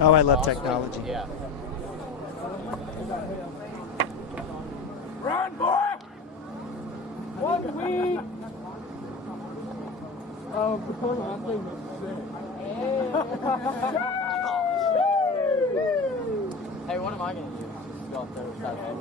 Oh, I love technology. Yeah. Run, boy! 1 week of the pull, I think Hey, what am I going to do? Just go up there with that head.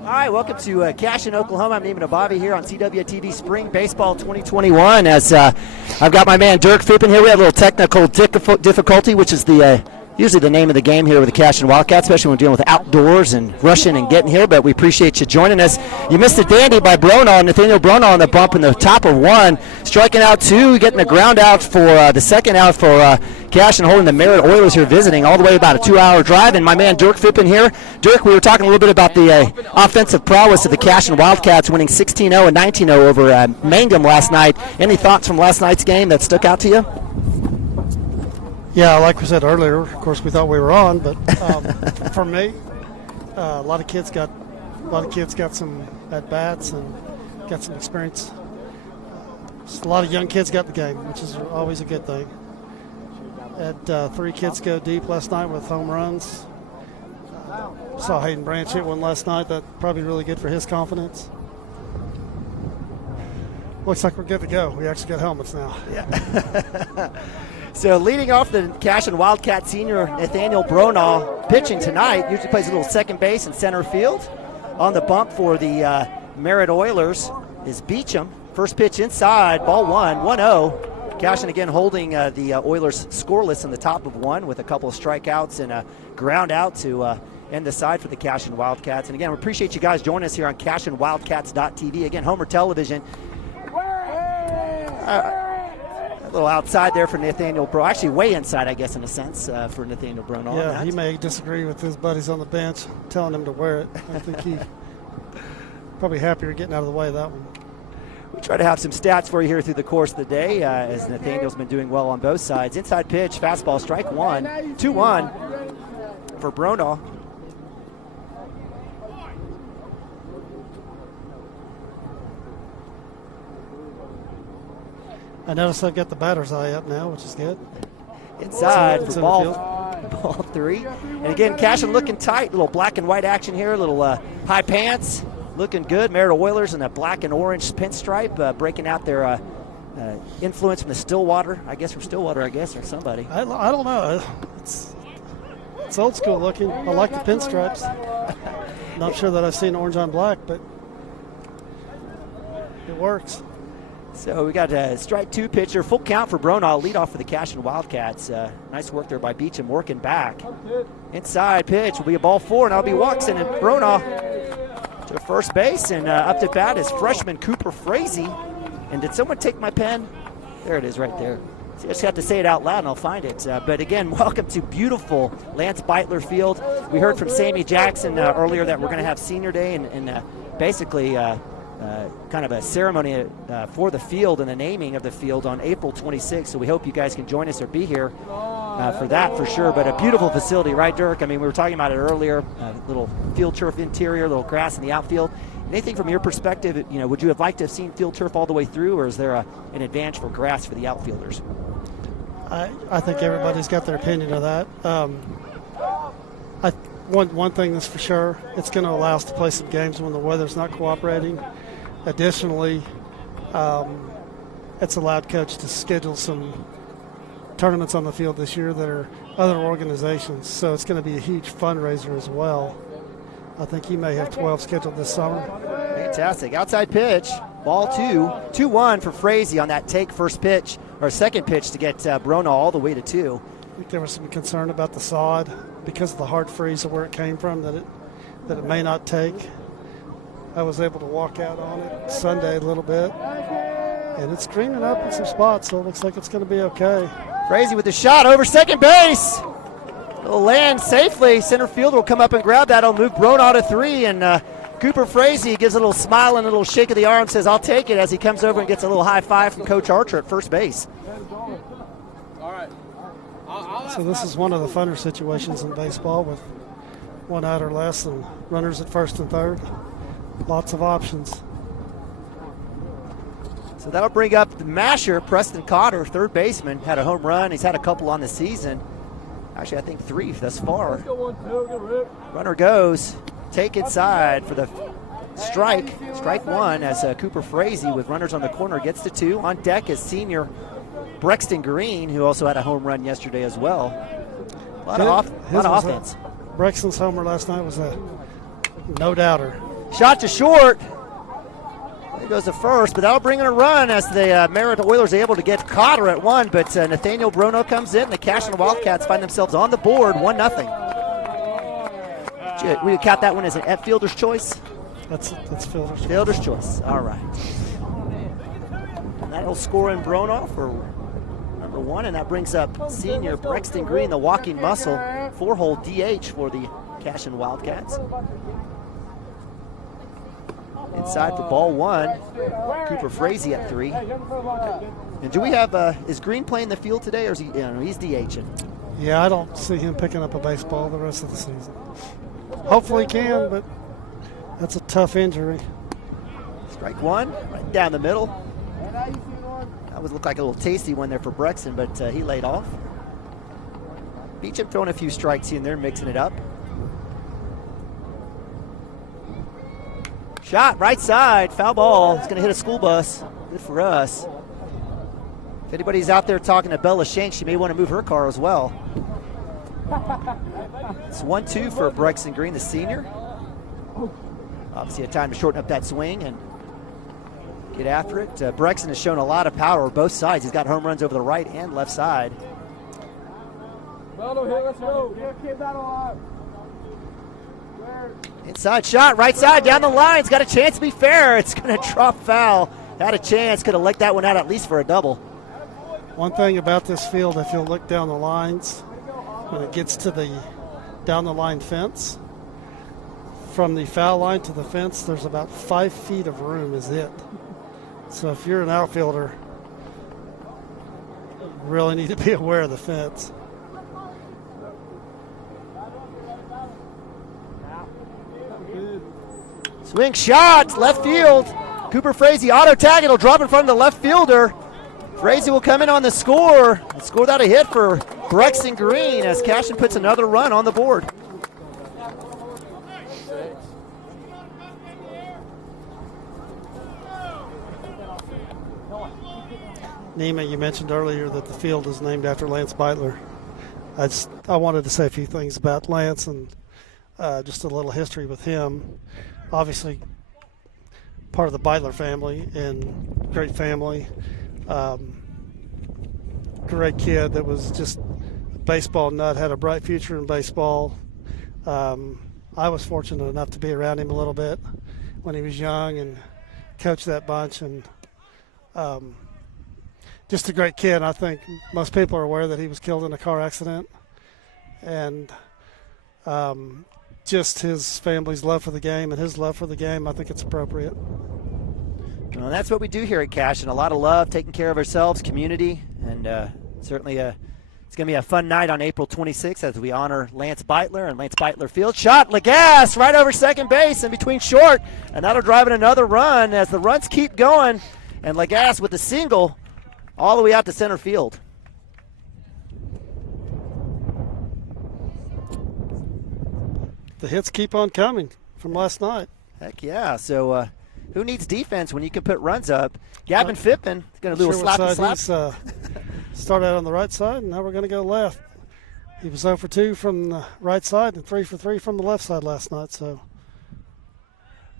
All right, welcome to Cashion, Oklahoma. I'm Neiman Abavi here on CWTV Spring Baseball 2021. As I've got my man Dirk Fippen here. We have a little technical difficulty, which is the usually the name of the game here with the Cashion Wildcats, especially when we're dealing with outdoors and rushing and getting here. But we appreciate you joining us. You missed a dandy by Nathaniel Bronaugh on the bump in the top of 1, striking out 2, getting the ground out for the second out for Cashion, holding the Merritt Oilers here visiting all the way about a 2-hour drive. And my man Dirk Fippen here. Dirk, we were talking a little bit about the offensive prowess of the Cashion Wildcats, winning 16-0 and 19-0 over Mangum last night. Any thoughts from last night's game that stuck out to you? Yeah, like we said earlier, of course we thought we were on, but for me, a lot of kids got some at bats and got some experience. A lot of young kids got the game, which is always a good thing. Had 3 kids go deep last night with home runs. Saw Hayden Branch hit one last night. That's probably really good for his confidence. Looks like we're good to go. We actually got helmets now. Yeah. So leading off the Cashion Wildcat senior Nathaniel Bronaugh pitching tonight. Usually plays a little second base and center field. On the bump for the Merritt Oilers is Beecham. First pitch inside, ball 1-0. Cashion again holding the Oilers scoreless in the top of 1 with a couple of strikeouts and a ground out to end the side for the Cashion Wildcats. And again, we appreciate you guys joining us here on CashionWildcats.tv. Again, Homer Television. A little outside there for Nathaniel Bronaugh. Actually, way inside, I guess, in a sense, for Nathaniel Bronaugh. Yeah, he may disagree with his buddies on the bench, telling him to wear it. I think he probably happier getting out of the way of that one. We try to have some stats for you here through the course of the day, as Nathaniel's been doing well on both sides. Inside pitch, fastball, strike 1, 2-1 for Bronaugh. I notice I've got the batter's eye up now, which is good. Inside for ball 3. And again, Cashion looking tight. Little black and white action here. Little high pants. Looking good. Merritt Oilers in a black and orange pinstripe, breaking out their influence from the Stillwater. I guess from Stillwater, or somebody. I don't know. It's old school looking. I like the pinstripes. Not sure that I've seen orange on black, but it works. So we got a strike 2 pitcher, full count for Bronaugh, lead off for the Cashion Wildcats. Nice work there by Beecham, working back. Inside pitch will be a ball 4, and that'll be Watson, and Bronaugh to first base, and up to bat is freshman Cooper Frazee. And did someone take my pen? There it is right there. So I just have to say it out loud and I'll find it. But again, welcome to beautiful Lance Beitler Field. We heard from Sammy Jackson earlier that we're going to have senior day and basically kind of a ceremony for the field and the naming of the field on April 26th. So we hope you guys can join us or be here for that for sure. But a beautiful facility, right, Dirk? I mean, we were talking about it earlier. Little field turf interior, little grass in the outfield. Anything from your perspective, would you have liked to have seen field turf all the way through, or is there an advantage for grass for the outfielders? I think everybody's got their opinion of that. One thing that's for sure, it's going to allow us to play some games when the weather's not cooperating. Additionally, it's allowed coach to schedule some tournaments on the field this year that are other organizations, so it's going to be a huge fundraiser as well. I think he may have 12 scheduled this summer. Fantastic. Outside pitch, ball 2, 2-1 for Frazee on that take first pitch, or second pitch to get Bronaugh all the way to 2. I think there was some concern about the sod because of the hard freeze of where it came from that it may not take. I was able to walk out on it Sunday a little bit, and it's streaming up in some spots, so it looks like it's going to be okay. Frazee with the shot over second base. It'll land safely. Center fielder will come up and grab that. It'll move Bronaugh to 3, and Cooper Frazee gives a little smile and a little shake of the arm, says, "I'll take it," as he comes over and gets a little high five from Coach Archer at first base. All right. So this is one of the funner situations in baseball with 1 out or less and runners at first and third. Lots of options. So that'll bring up the masher, Preston Cotter, third baseman. Had a home run. He's had a couple on the season. Actually, I think 3 thus far. Let's go 1-2. Get Rick. Runner goes. Take inside for the strike. Strike 1 as Cooper Frazee with runners on the corner gets to 2. On deck is senior Brexton Green, who also had a home run yesterday as well. A lot of offense. Brexton's homer last night was a no-doubter. Shot to short. He goes to first, but that'll bring in a run as the Merritt Oilers are able to get Cotter at 1, but Nathaniel Bruno comes in. The Cashion Wildcats find themselves on the board, 1-0. We would count that one as an fielder's choice? That's fielder's choice. Fielder's choice, all right. And that'll score in Bruno for number 1, and that brings up senior Brexton Green, the walking muscle, 4-hole DH for the Cashion Wildcats. Inside for ball 1, Cooper Frazee at 3. And do we have, is Green playing the field today, or is he, he's DHing? Yeah, I don't see him picking up a baseball the rest of the season. Hopefully he can, but that's a tough injury. Strike 1, right down the middle. That would look like a little tasty one there for Brexton, but he laid off. Beecham throwing a few strikes in there, mixing it up. Shot right side, foul ball. It's going to hit a school bus. Good for us. If anybody's out there talking to Bella Shanks, she may want to move her car as well. It's 1-2 for Brexton Green, the senior. Obviously a time to shorten up that swing and get after it. Brexton has shown a lot of power both sides. He's got home runs over the right and left side. Battle here, let's go. Kid battle out. Inside shot, right side, down the line. It's got a chance to be fair. It's going to drop foul. Had a chance, could have licked that one out at least for a double. One thing about this field, if you'll look down the lines, when it gets to the down the line fence, from the foul line to the fence, there's about 5 feet of room is it. So if you're an outfielder, you really need to be aware of the fence. Swing shot, left field. Cooper Frazee auto tag. It'll drop in front of the left fielder. Frazee will come in on the score. Score that a hit for Brexton Green as Cashion puts another run on the board. Nima, you mentioned earlier that the field is named after Lance Beitler. I wanted to say a few things about Lance and just a little history with him. Obviously, part of the Beitler family and great family. Great kid that was just a baseball nut, had a bright future in baseball. I was fortunate enough to be around him a little bit when he was young and coach that bunch, and just a great kid. I think most people are aware that he was killed in a car accident, and just his family's love for the game and his love for the game, I think it's appropriate. Well, that's what we do here at Cashion. A lot of love, taking care of ourselves, community, and certainly it's going to be a fun night on April 26th as we honor Lance Beitler and Lance Beitler Field. Shot, Lagasse, right over second base in between short, and that'll drive in another run as the runs keep going, and Lagasse with the single all the way out to center field. The hits keep on coming from last night. Heck yeah. So who needs defense when you can put runs up? Gavin Phippen is going to do a slappy slap. Started out on the right side, and now we're going to go left. He was 0 for 2 from the right side and 3 for 3 from the left side last night. So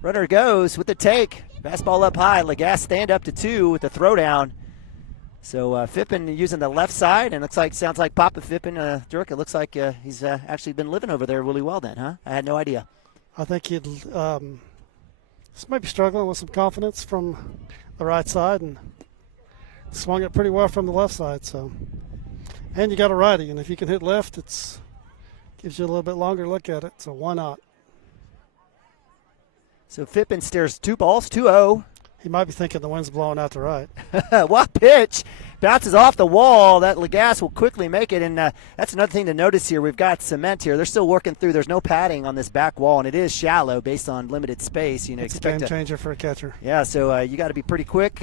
runner goes with the take. Fastball up high. Lagasse stand up to 2 with the throwdown. So Phippen using the left side, and sounds like Papa Phippen, Dirk, it looks like he's actually been living over there really well then, huh? I had no idea. I think he'd maybe struggling with some confidence from the right side and swung it pretty well from the left side. So, and you got a righty, and if you can hit left, it gives you a little bit longer look at it. So why not? So Phippen stares 2 balls, 2-0. He might be thinking the wind's blowing out to right. What pitch? Bounces off the wall. That Lagasse will quickly make it, and that's another thing to notice here. We've got cement here. They're still working through. There's no padding on this back wall, and it is shallow based on limited space. It's a game changer for a catcher. Yeah, so you got to be pretty quick.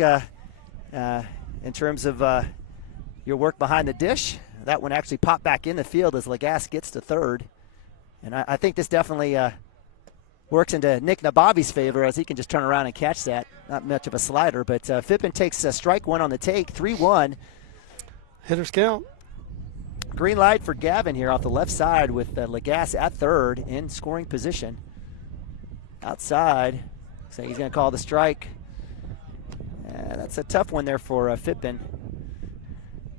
in terms of your work behind the dish. That one actually popped back in the field as Lagasse gets to third. And I think this definitely works into Nick Nabavi's favor as he can just turn around and catch that. Not much of a slider, but Phippen takes strike one on the take, 3-1. Hitters count. Green light for Gavin here off the left side with Lagasse at third in scoring position. Outside, so he's going to call the strike. That's a tough one there for Phippen.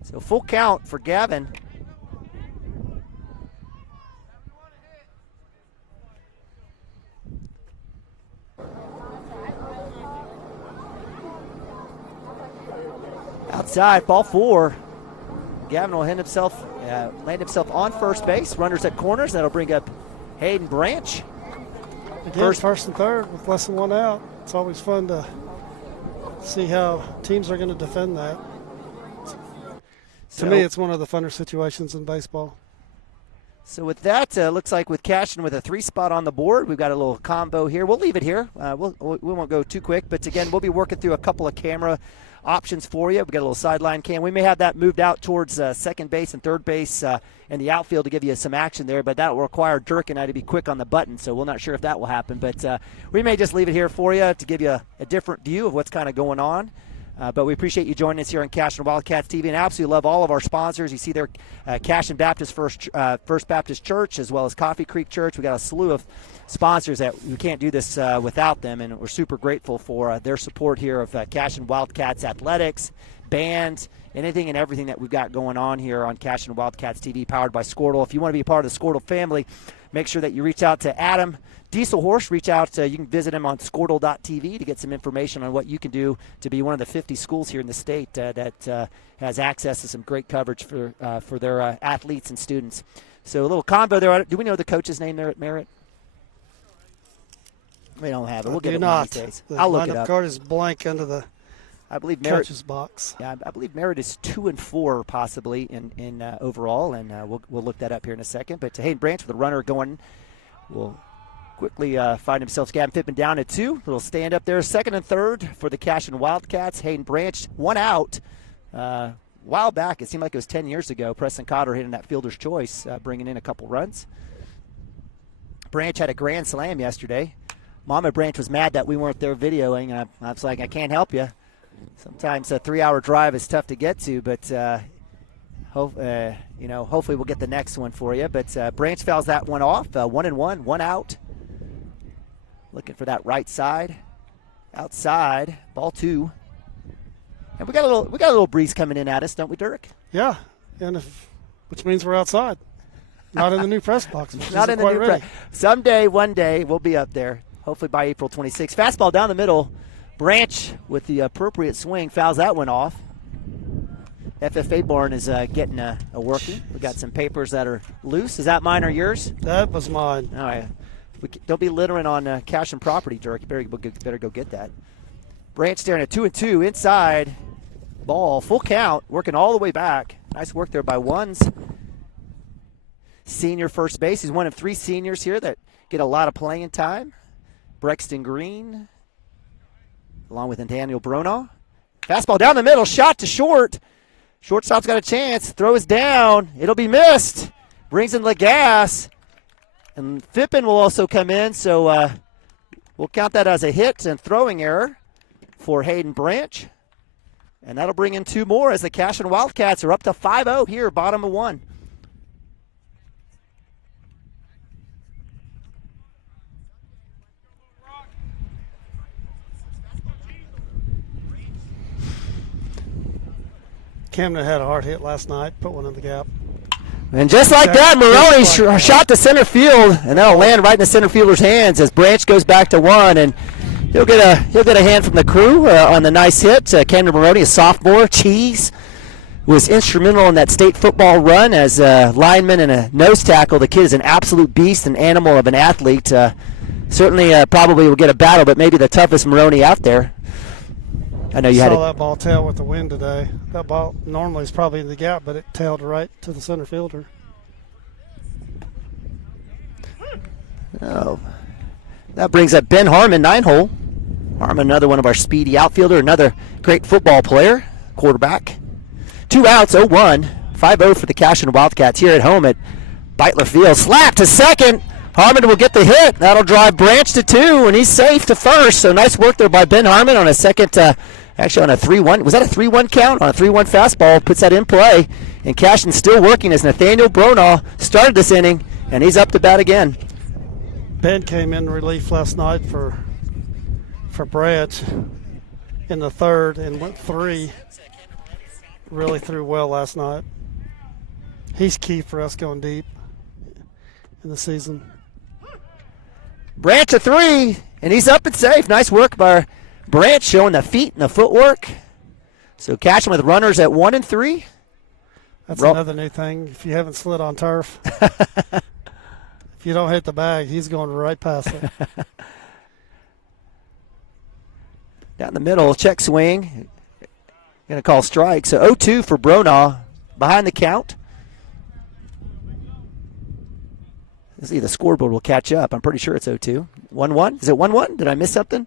So full count for Gavin. Outside, ball 4. Gavin will land himself on first base. Runners at corners. That'll bring up Hayden Branch. Again, first and third with less than one out. It's always fun to see how teams are going to defend that. To me, it's one of the funner situations in baseball. So with that, looks like with Cashion with a 3 spot on the board, we've got a little combo here. We'll leave it here. We won't go too quick, but again, we'll be working through a couple of camera options for you. We've got a little sideline cam. We may have that moved out towards second base and third base and the outfield to give you some action there, but that will require Dirk and I to be quick on the button, so we're not sure if that will happen. But we may just leave it here for you to give you a different view of what's kind of going on. But we appreciate you joining us here on Cashion Wildcats TV, and absolutely love all of our sponsors. You see there, Cashion Baptist First Baptist Church, as well as Coffee Creek Church. We got a slew of sponsors that we can't do this without them, and we're super grateful for their support here of Cashion Wildcats athletics, band, anything and everything that we've got going on here on Cashion Wildcats TV, powered by Squirtle. If you want to be a part of the Squirtle family, make sure that you reach out to Adam Dieselhorst. Reach out. You can visit him on Squirtle.tv to get some information on what you can do to be one of the 50 schools here in the state that has access to some great coverage for their athletes and students. So a little combo there. Do we know the coach's name there at Merritt? We don't have it. We'll get it one of these days. I'll look it up. The lineup card is blank under the I believe Merritt, coach's box. Yeah, I believe Merritt is 2-4 possibly in overall, and we'll look that up here in a second. But to Hayden Branch with a runner going, will quickly find himself Gavin Phippen down at 2. Little stand up there, second and third for the Cashion Wildcats. Hayden Branch, 1 out. A while back, it seemed like it was 10 years ago. Preston Cotter hitting that fielder's choice, bringing in a couple runs. Branch had a grand slam yesterday. Mama Branch was mad that we weren't there videoing. I was like, I can't help you. Sometimes a 3-hour drive is tough to get to, but hopefully we'll get the next one for you. But Branch fouls that one off. 1-1, 1 out. Looking for that right side. Outside, ball 2. And we got a little breeze coming in at us, don't we, Dirk? Yeah, which means we're outside. Not in the new press box. Not in the new press. Someday, one day, we'll be up there. Hopefully by April 26th. Fastball down the middle. Branch with the appropriate swing fouls that one off. FFA barn is getting a working. We got some papers that are loose. Is that mine or yours? That was mine. All right. Don't be littering on Cashion property, Dirk. You better go get that. Branch staring at 2-2 inside. Ball, full count, working all the way back. Nice work there by One's senior first base. He's one of 3 seniors here that get a lot of playing time. Brexton Green, along with Daniel Bronaugh. Fastball down the middle, shot to short. Shortstop's got a chance, throws down. It'll be missed. Brings in Lagasse. And Phippen will also come in, so we'll count that as a hit and throwing error for Hayden Branch. And that'll bring in 2 more as the Cashion Wildcats are up to 5-0 here, bottom of 1. Camden had a hard hit last night, put one in the gap. And just like that, Maroney shot to center field, and that'll land right in the center fielder's hands as Branch goes back to 1, and he'll get a hand from the crew on the nice hit. Camden Maroney, a sophomore, was instrumental in that state football run as a lineman and a nose tackle. The kid is an absolute beast, an animal of an athlete. Certainly, probably will get a battle, but maybe the toughest Maroney out there. I know you saw that ball tail with the wind today. That ball normally is probably in the gap, but it tailed right to the center fielder. Oh, that brings up Ben Harmon, 9-hole. Harmon, another one of our speedy outfielder, another great football player, quarterback. 2 outs, 0-1, 5-0 for the Cashion Wildcats here at home at Beitler Field. Slap to second. Harmon will get the hit. That'll drive Branch to 2, and he's safe to first. So nice work there by Ben Harmon on a second, actually on a 3-1. Was that a 3-1 count? On a 3-1 fastball, puts that in play. And Cashion still working as Nathaniel Bronaugh started this inning, and he's up to bat again. Ben came in relief last night for Branch in the third and went 3. Really threw well last night. He's key for us going deep in the season. Branch a 3, and he's up and safe. Nice work by Branch, showing the feet and the footwork. So Cashion with runners at 1 and 3. That's another new thing. If you haven't slid on turf, if you don't hit the bag, he's going right past it. Down the middle, check swing. Going to call strike. So 0-2 for Bronaugh behind the count. Let's see, the scoreboard will catch up. I'm pretty sure it's 0-2. 1-1? Is it 1-1? Did I miss something?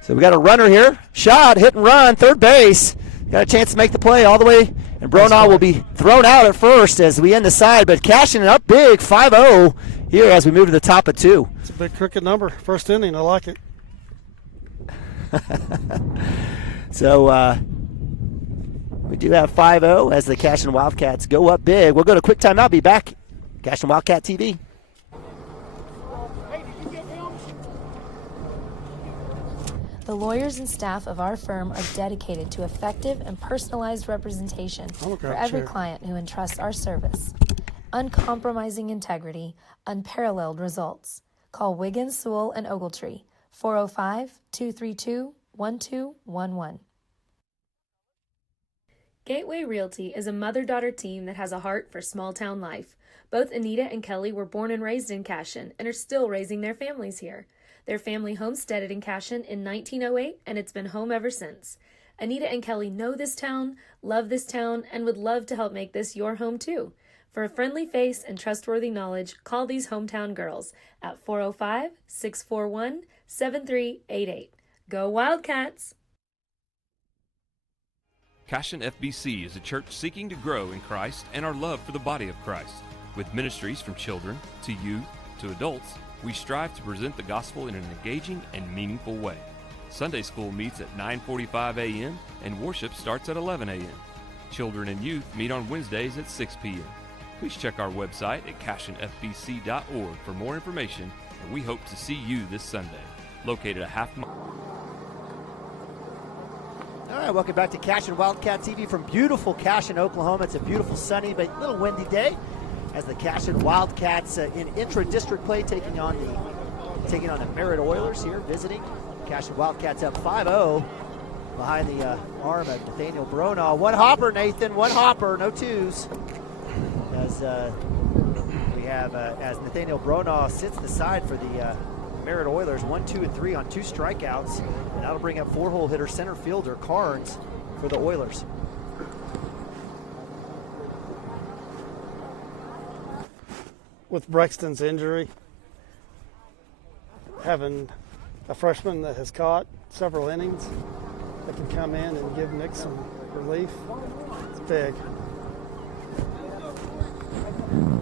So we got a runner here. Shot, hit and run, third base. Got a chance to make the play all the way. And Bronaugh will be thrown out at first as we end the side. But Cashion up big, 5-0 here as we move to the top of 2. It's a big cricket number. First inning, I like it. So we do have 5-0 as the Cashion Wildcats go up big. We'll go to quick timeout. Be back. Cashion Wildcat TV. The lawyers and staff of our firm are dedicated to effective and personalized representation for every client who entrusts our service. Uncompromising integrity, unparalleled results. Call Wiggins, Sewell, and Ogletree, 405-232-1211. Gateway Realty is a mother-daughter team that has a heart for small-town life. Both Anita and Kelly were born and raised in Cashion and are still raising their families here. Their family homesteaded in Cashion in 1908, and it's been home ever since. Anita and Kelly know this town, love this town, and would love to help make this your home too. For a friendly face and trustworthy knowledge, call these hometown girls at 405-641-7388. Go Wildcats! Cashion FBC is a church seeking to grow in Christ and our love for the body of Christ. With ministries from children to youth to adults, we strive to present the gospel in an engaging and meaningful way. Sunday school meets at 9:45 a.m. and worship starts at 11 a.m. Children and youth meet on Wednesdays at 6 p.m. Please check our website at cashionfbc.org for more information, and we hope to see you this Sunday. Located a half mile. All right, welcome back to Cashion Wildcat TV from beautiful Cashion, Oklahoma. It's a beautiful, sunny, but a little windy day as the Cashion Wildcats in intra-district play taking on the Merritt Oilers here, visiting. Cashion Wildcats up 5-0 behind the arm of Nathaniel Bronaugh. One hopper, Nathan, one hopper, no twos. As we have as Nathaniel Bronaugh sits the side for the Merritt Oilers, 1, 2, and 3 on 2 strikeouts, and that'll bring up 4-hole hitter center fielder Carnes for the Oilers. With Brexton's injury, having a freshman that has caught several innings that can come in and give Nick some relief, it's big.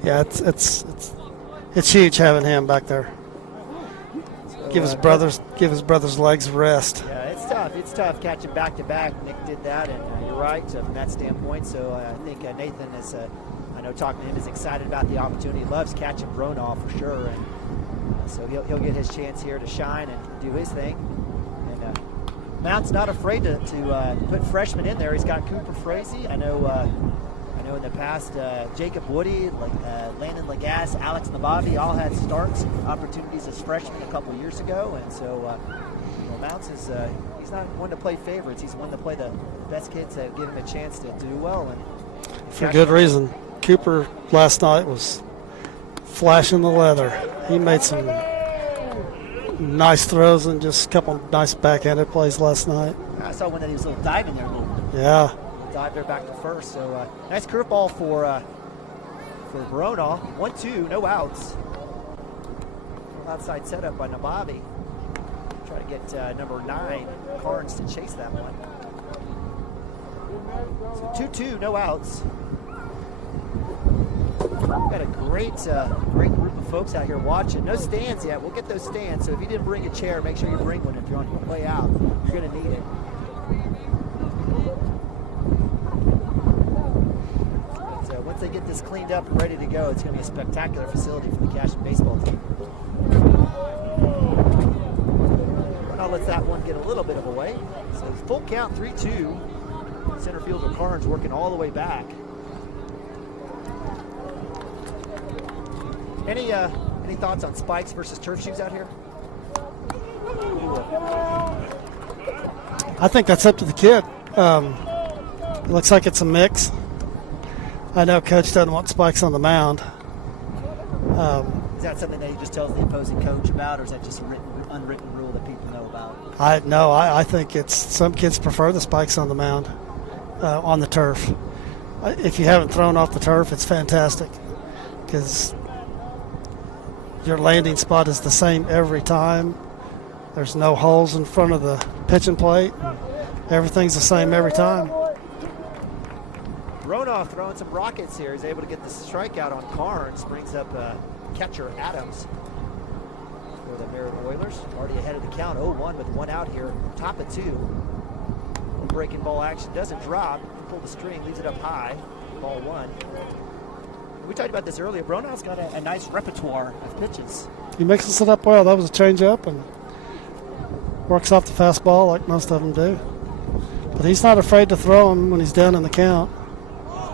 Yeah, it's huge having him back there. Give his brothers legs a rest. Yeah, it's tough. It's tough catching back to back. Nick did that, and you're right from that standpoint. So I think Nathan is. I know talking to him is excited about the opportunity. He loves catching Bronaugh for sure, and so he'll get his chance here to shine and do his thing. And Mount's not afraid to put freshmen in there. He's got Cooper Frazee. I know in the past, Jacob Woody, Landon Lagasse, Alex Nabavi all had starts opportunities as freshmen a couple years ago, and so Mounts is he's not one to play favorites. He's one to play the best kids that give him a chance to do well. And for good reason. Cooper last night was flashing the leather. He made some nice throws and just a couple nice backhanded plays last night. I saw one that he was a little diving there. Yeah. Dive there back to first. So nice curveball for Bronaugh. 1-2, no outs. Outside setup by Nabavi. to get number 9, Carnes, to chase that one. So 2-2, no outs. Got a great group of folks out here watching. No stands yet. We'll get those stands. So if you didn't bring a chair, make sure you bring one. If you're on your way out, you're going to need it. So once they get this cleaned up and ready to go, it's going to be a spectacular facility for the Cashion baseball team. Now let's that one get a little bit of a way. So full count, 3-2. Center fielder Carnes working all the way back. Any thoughts on spikes versus turf shoes out here? I think that's up to the kid. It looks like it's a mix. I know Coach doesn't want spikes on the mound. Is that something that he just tells the opposing coach about, or is that just an unwritten rule that people know about? I think it's some kids prefer the spikes on the mound, on the turf. If you haven't thrown off the turf, it's fantastic because your landing spot is the same every time. There's no holes in front of the pitching plate. Everything's the same every time. Bronoff throwing some rockets here. He's able to get the strikeout on Carnes. Brings up catcher Adams for the Merritt Oilers. Already ahead of the count, 0-1 with 1 out here. Top of 2. Breaking ball action doesn't drop. Pull the string, leaves it up high. Ball 1. We talked about this earlier. Bronoff's got a nice repertoire of pitches. He mixes it up well. That was a changeup and works off the fastball like most of them do. But he's not afraid to throw him when he's down in the count.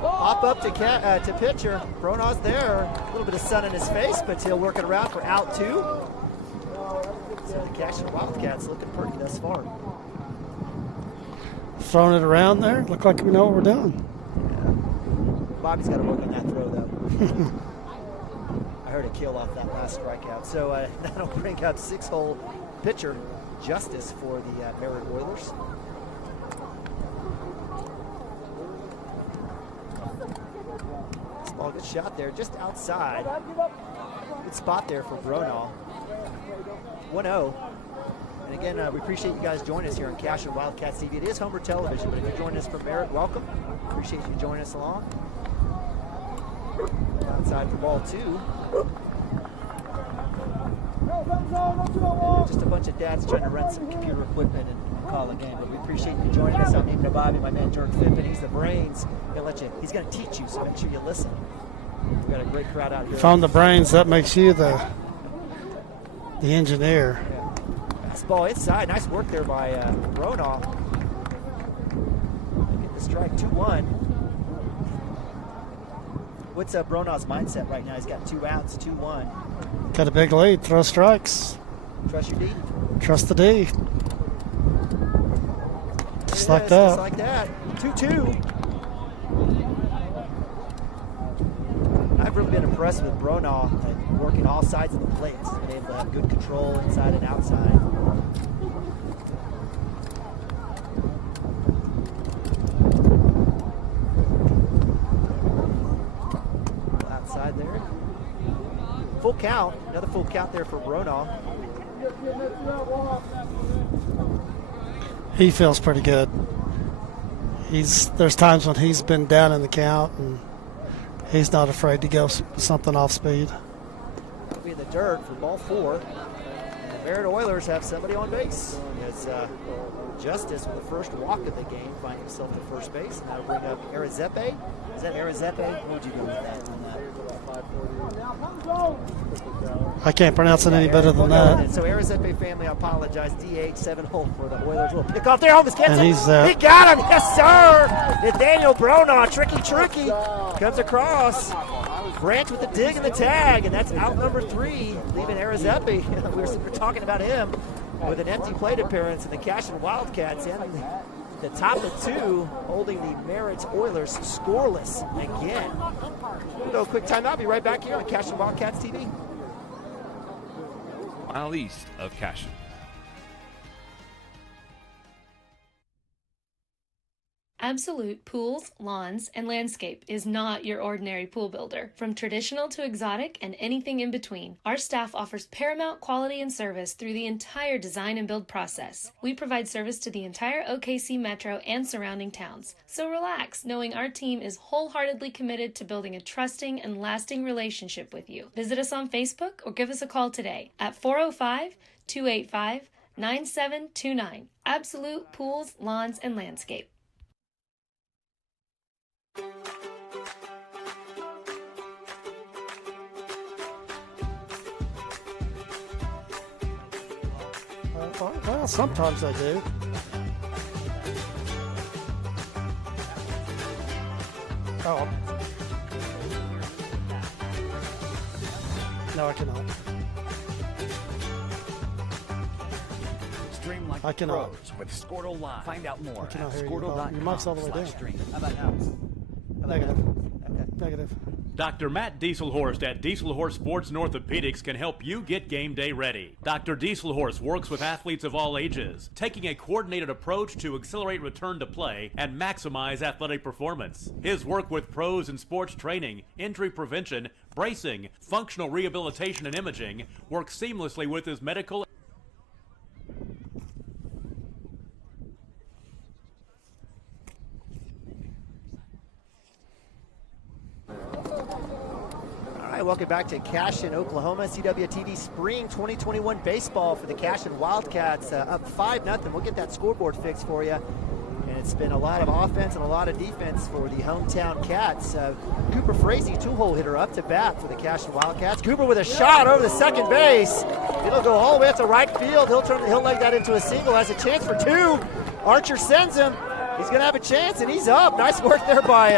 Pop up to pitcher. Bronoff's there. A little bit of sun in his face, but he'll work it around for out 2. So the Cashion Wildcats looking pretty thus far. Throwing it around there. Look like we know what we're doing. Bobby's got to work on that throw, though. I heard a kill off that last strikeout. So that'll bring up 6-hole pitcher Justice for the Merritt Oilers. Small good shot there, just outside. Good spot there for Bronaugh. 1-0. And again, we appreciate you guys joining us here on Cashion Wildcats TV. It is Homer Television, but if you're joining us from Merritt, welcome. Appreciate you joining us along. Outside for ball 2. And just a bunch of dads trying to rent some computer equipment and call a game. But we appreciate you joining us. I'm Nate Bobby, my man Dirk Fippen. He's the brains. He's going to teach you, so make sure you listen. We've got a great crowd out here. Found the brains. That makes you the engineer. Yeah. Fastball inside. Nice work there by Bronaugh. Get the strike, 2-1. What's Bronaugh's mindset right now? He's got 2 outs, 2-1. Got a big lead. Throw strikes. Trust your D. Trust the D. Just like that. Just like that. 2-2. I've really been impressed with Bronaugh and working all sides of the plate. He's been able to have good control inside and outside. Outside there. Full count. Another full count there for Bronaugh. He feels pretty good. There's times when he's been down in the count and he's not afraid to go something off speed. It'll be in the dirt for ball 4. And the Merritt Oilers have somebody on base. It's Justice with the first walk of the game, finding himself to first base. And that'll bring up Arizepe. Is that Arizepe? What would you do with that on that? I can't pronounce it any better than that. So Arizepe family, I apologize. DH 7-hole for the Oilers. Will pick off there. Almost gets And it. he's there. He got him. Yes, sir. Nathaniel Bronaugh. Tricky. Comes across. Branch with the dig and the tag. And that's out number 3, leaving Arizepe. we were talking about him with an empty plate appearance in the Cashion Wildcats. And the top of 2, holding the Merritt Oilers scoreless again. We'll go a quick timeout. Be right back here on Cashion Wildcats TV. Mile east of Cashion. Absolute Pools, Lawns, and Landscape is not your ordinary pool builder. From traditional to exotic and anything in between, our staff offers paramount quality and service through the entire design and build process. We provide service to the entire OKC metro and surrounding towns. So relax, knowing our team is wholeheartedly committed to building a trusting and lasting relationship with you. Visit us on Facebook or give us a call today at 405-285-9729. Absolute Pools, Lawns, and Landscape. Well, sometimes I do. Oh. No, I cannot. Stream like I cannot. pros with Squirtle Live. Find out more I cannot at hear you. Squirtle.com. Your mic's all the way down. /stream. How about now? Negative. Negative. Dr. Matt Dieselhorst at Dieselhorst Sports and Orthopedics can help you get game day ready. Dr. Dieselhorst works with athletes of all ages, taking a coordinated approach to accelerate return to play and maximize athletic performance. His work with pros in sports training, injury prevention, bracing, functional rehabilitation, and imaging works seamlessly with his medical. Welcome back to Cashion, Oklahoma. CWTV Spring 2021 baseball for the Cashion Wildcats, up 5-0. We'll get that scoreboard fixed for you. And it's been a lot of offense and a lot of defense for the hometown Cats. Cooper Frazee, two-hole hitter, up to bat for the Cashion Wildcats. Cooper with a shot over the second base. It'll go all the way up to right field. He'll leg that into a single. Has a chance for two. Archer sends him. He's going to have a chance, and he's up. Nice work there by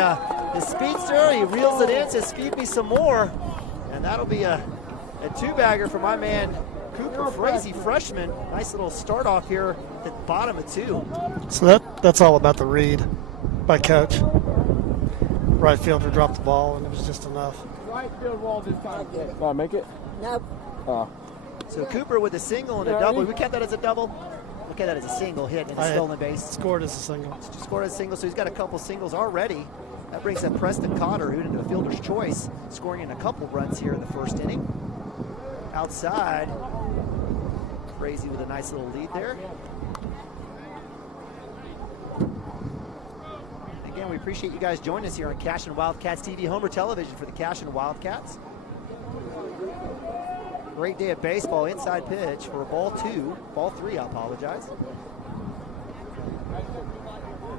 the speedster. He reels it in, says, "Feed me some more." And that'll be a two-bagger for my man, Cooper Frazee, freshman. Nice little start off here at the bottom of two. So that's all about the read by coach. Right fielder dropped the ball, and it was just enough. Right field wall this time. Can I make it? Nope. So Cooper with a single and a double. We count that as a double? Look at that as a single hit and a stolen base. Scored as a single. Scored as a single, so he's got a couple singles already. That brings up Preston Cotter, who into a fielder's choice, scoring in a couple runs here in the first inning. Outside, Frazee with a nice little lead there. Again, we appreciate you guys joining us here on Cashion Wildcats TV, Homer Television for the Cashion Wildcats. Great day of baseball, inside pitch for ball three, I apologize.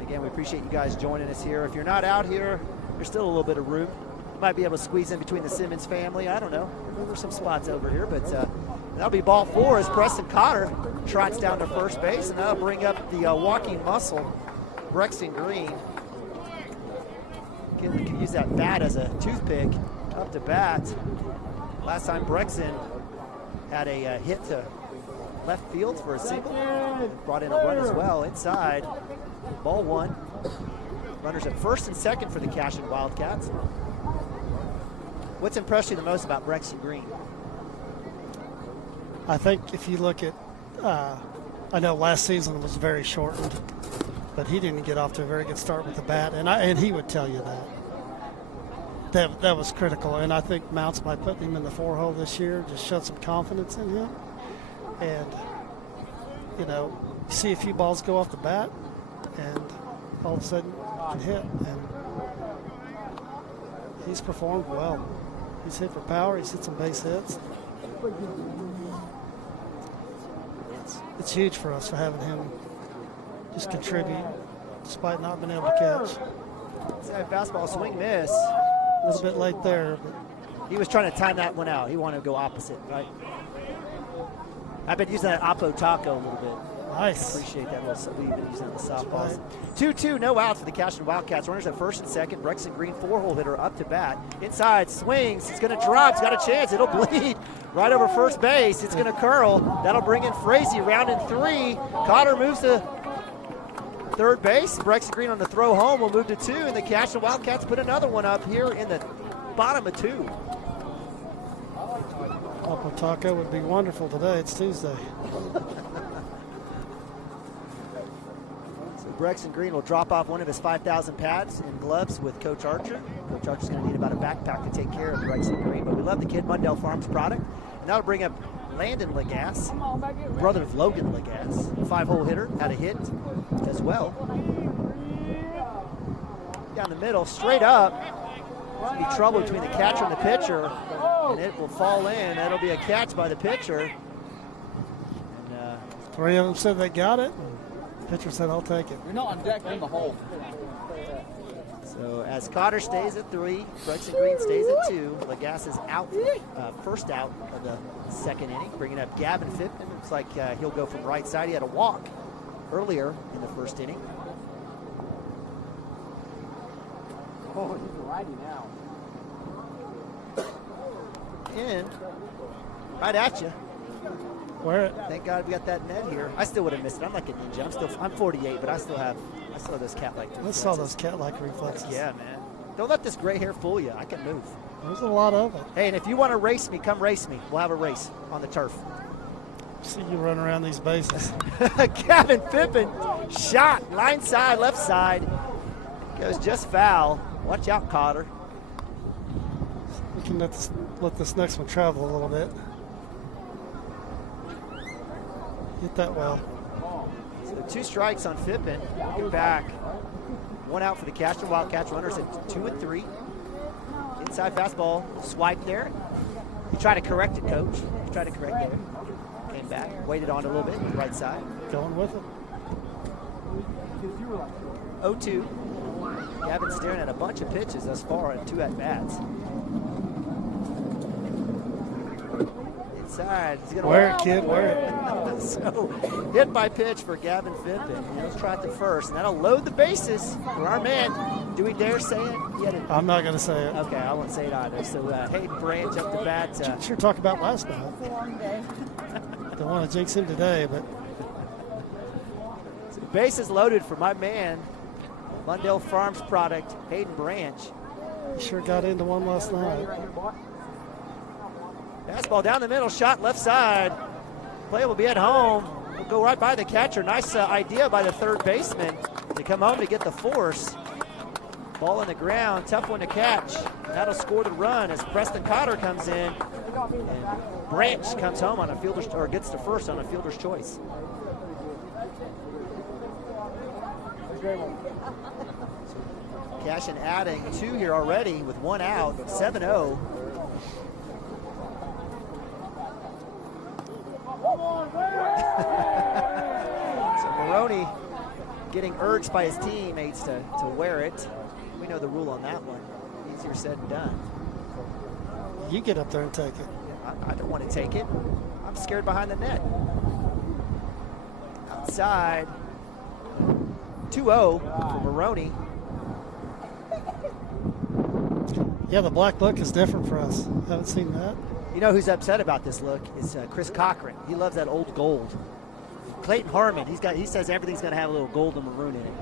Again, we appreciate you guys joining us here. If you're not out here, there's still a little bit of room. You might be able to squeeze in between the Simmons family. I don't know. There were some spots over here, but that'll be ball four as Preston Cotter trots down to first base, and that'll bring up the walking muscle, Brexton Green. Can use that bat as a toothpick up to bat. Last time Brexton had a hit to left field for a single. Brought in a run as well inside. Ball one. Runners at first and second for the Cashion Wildcats. What's impressed you the most about Brexton Green? I think if you look at, I know last season was very shortened, but he didn't get off to a very good start with the bat, and he would tell you that. That was critical, and I think Mounts by putting him in the 4-hole this year just showed some confidence in him. And, you know, you see a few balls go off the bat, and all of a sudden you can hit. And he's performed well. He's hit for power. He's hit some base hits. It's huge for us for having him just contribute despite not being able to catch. Inside fastball swing miss. A little bit late there, but he was trying to time that one out. He wanted to go opposite, right? I've been using that Oppo Taco a little bit. Nice. Appreciate that. We've been using the softballs. 2-2, no outs for the Cashion Wildcats. Runners at first and second. Brexton Green, 4-hole hitter, up to bat. Inside, swings. He's going to drop. He's got a chance. It'll bleed right over first base. It's going to curl. That'll bring in Frazee. Round in three. Cotter moves to third base. Brexton Green on the throw home will move to two, and the Cashion Wildcats put another one up here in the bottom of two. Oppo Taco would be wonderful today. It's Tuesday. So Brexton Green will drop off one of his 5,000 pads and gloves with Coach Archer. Coach Archer's going to need about a backpack to take care of Brexton Green, but we love the kid, Mundell Farms product. And that'll bring up Landon Lagasse, brother of Logan Lagasse, 5-hole hitter, had a hit as well. Down the middle, straight up. There's going to be trouble between the catcher and the pitcher, and it will fall in. That'll be a catch by the pitcher. And, 3 of them said they got it. Pitcher said, I'll take it. You're not on deck in the hole. so as Cotter stays at 3, Brexton Green stays at 2. Lagasse is out, first out of the second inning, bringing up Gavin Phippen. Looks like he'll go from right side. He had a walk earlier in the first inning. Oh, he's riding now. In, right at you. Where it? Thank God we got that net here. I still would have missed it. I'm like a ninja. I'm 48, but I still have those cat-like reflexes. Let's saw those cat-like reflexes. Yeah, man. Don't let this gray hair fool you. I can move. There's a lot of it. Hey, and if you want to race me, come race me. We'll have a race on the turf. See you run around these bases. Gavin Phippen, shot, line side, left side. Goes just foul. Watch out, Cotter. We can let this next one travel a little bit. Hit that well. So 2 strikes on Phippen. Looking back. 1 out for the Cashion Wildcats. Runners at 2 and 3. Inside fastball, swipe there. He tried to correct it, Coach. He tried to correct it. Came back, waited on a little bit, right side. Going with it. 0-2. Gavin's staring at a bunch of pitches thus far and 2 at-bats. Inside, he's gonna wear it, kid, wear it. So, hit by pitch for Gavin Phippen. He'll try it to first, and that'll load the bases for our man. Do we dare say it? I'm not going to say it. Okay, I won't say it either. So, Hayden Branch up the bat. Sure talk about last night. Don't want to jinx him today, but. So bases loaded for my man, Mundell Farms product, Hayden Branch. He sure got into one last night. Fastball down the middle, shot left side. Play will be at home. Will go right by the catcher. Nice idea by the third baseman to come home to get the force. Ball on the ground, tough one to catch. That'll score the run as Preston Cotter comes in. And Branch comes home on a fielder's, or gets to first on a fielder's choice. Cashion adding 2 here already with 1 out, 7-0. So Maroney getting urged by his teammates to wear it. We know the rule on that one. Easier said than done. You get up there and take it. I don't want to take it. I'm scared behind the net. Outside. 2-0 for Maroney. Yeah, the black look is different for us. Haven't seen that. You know who's upset about this look is Chris Cochran. He loves that old gold. Clayton Harmon, he says everything's going to have a little gold and maroon in it.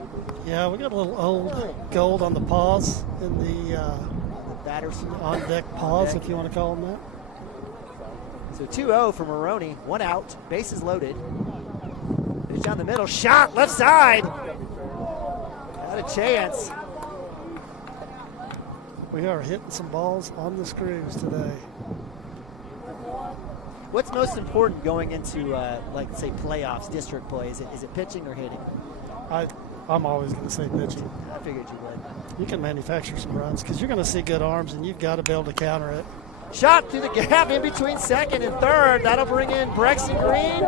Yeah, we got a little old gold on the paws in the batters on deck paws, if you want to call them that. So 2-0 for Maroney, 1 out, bases loaded. Pitch down the middle, shot left side. Not a chance. We are hitting some balls on the screws today. What's most important going into, like, say, playoffs, district play? Is it pitching or hitting? I'm always going to say pitching. I figured you would. You can manufacture some runs because you're going to see good arms, and you've got to be able to counter it. Shot through the gap in between second and third. That'll bring in Brexton Green.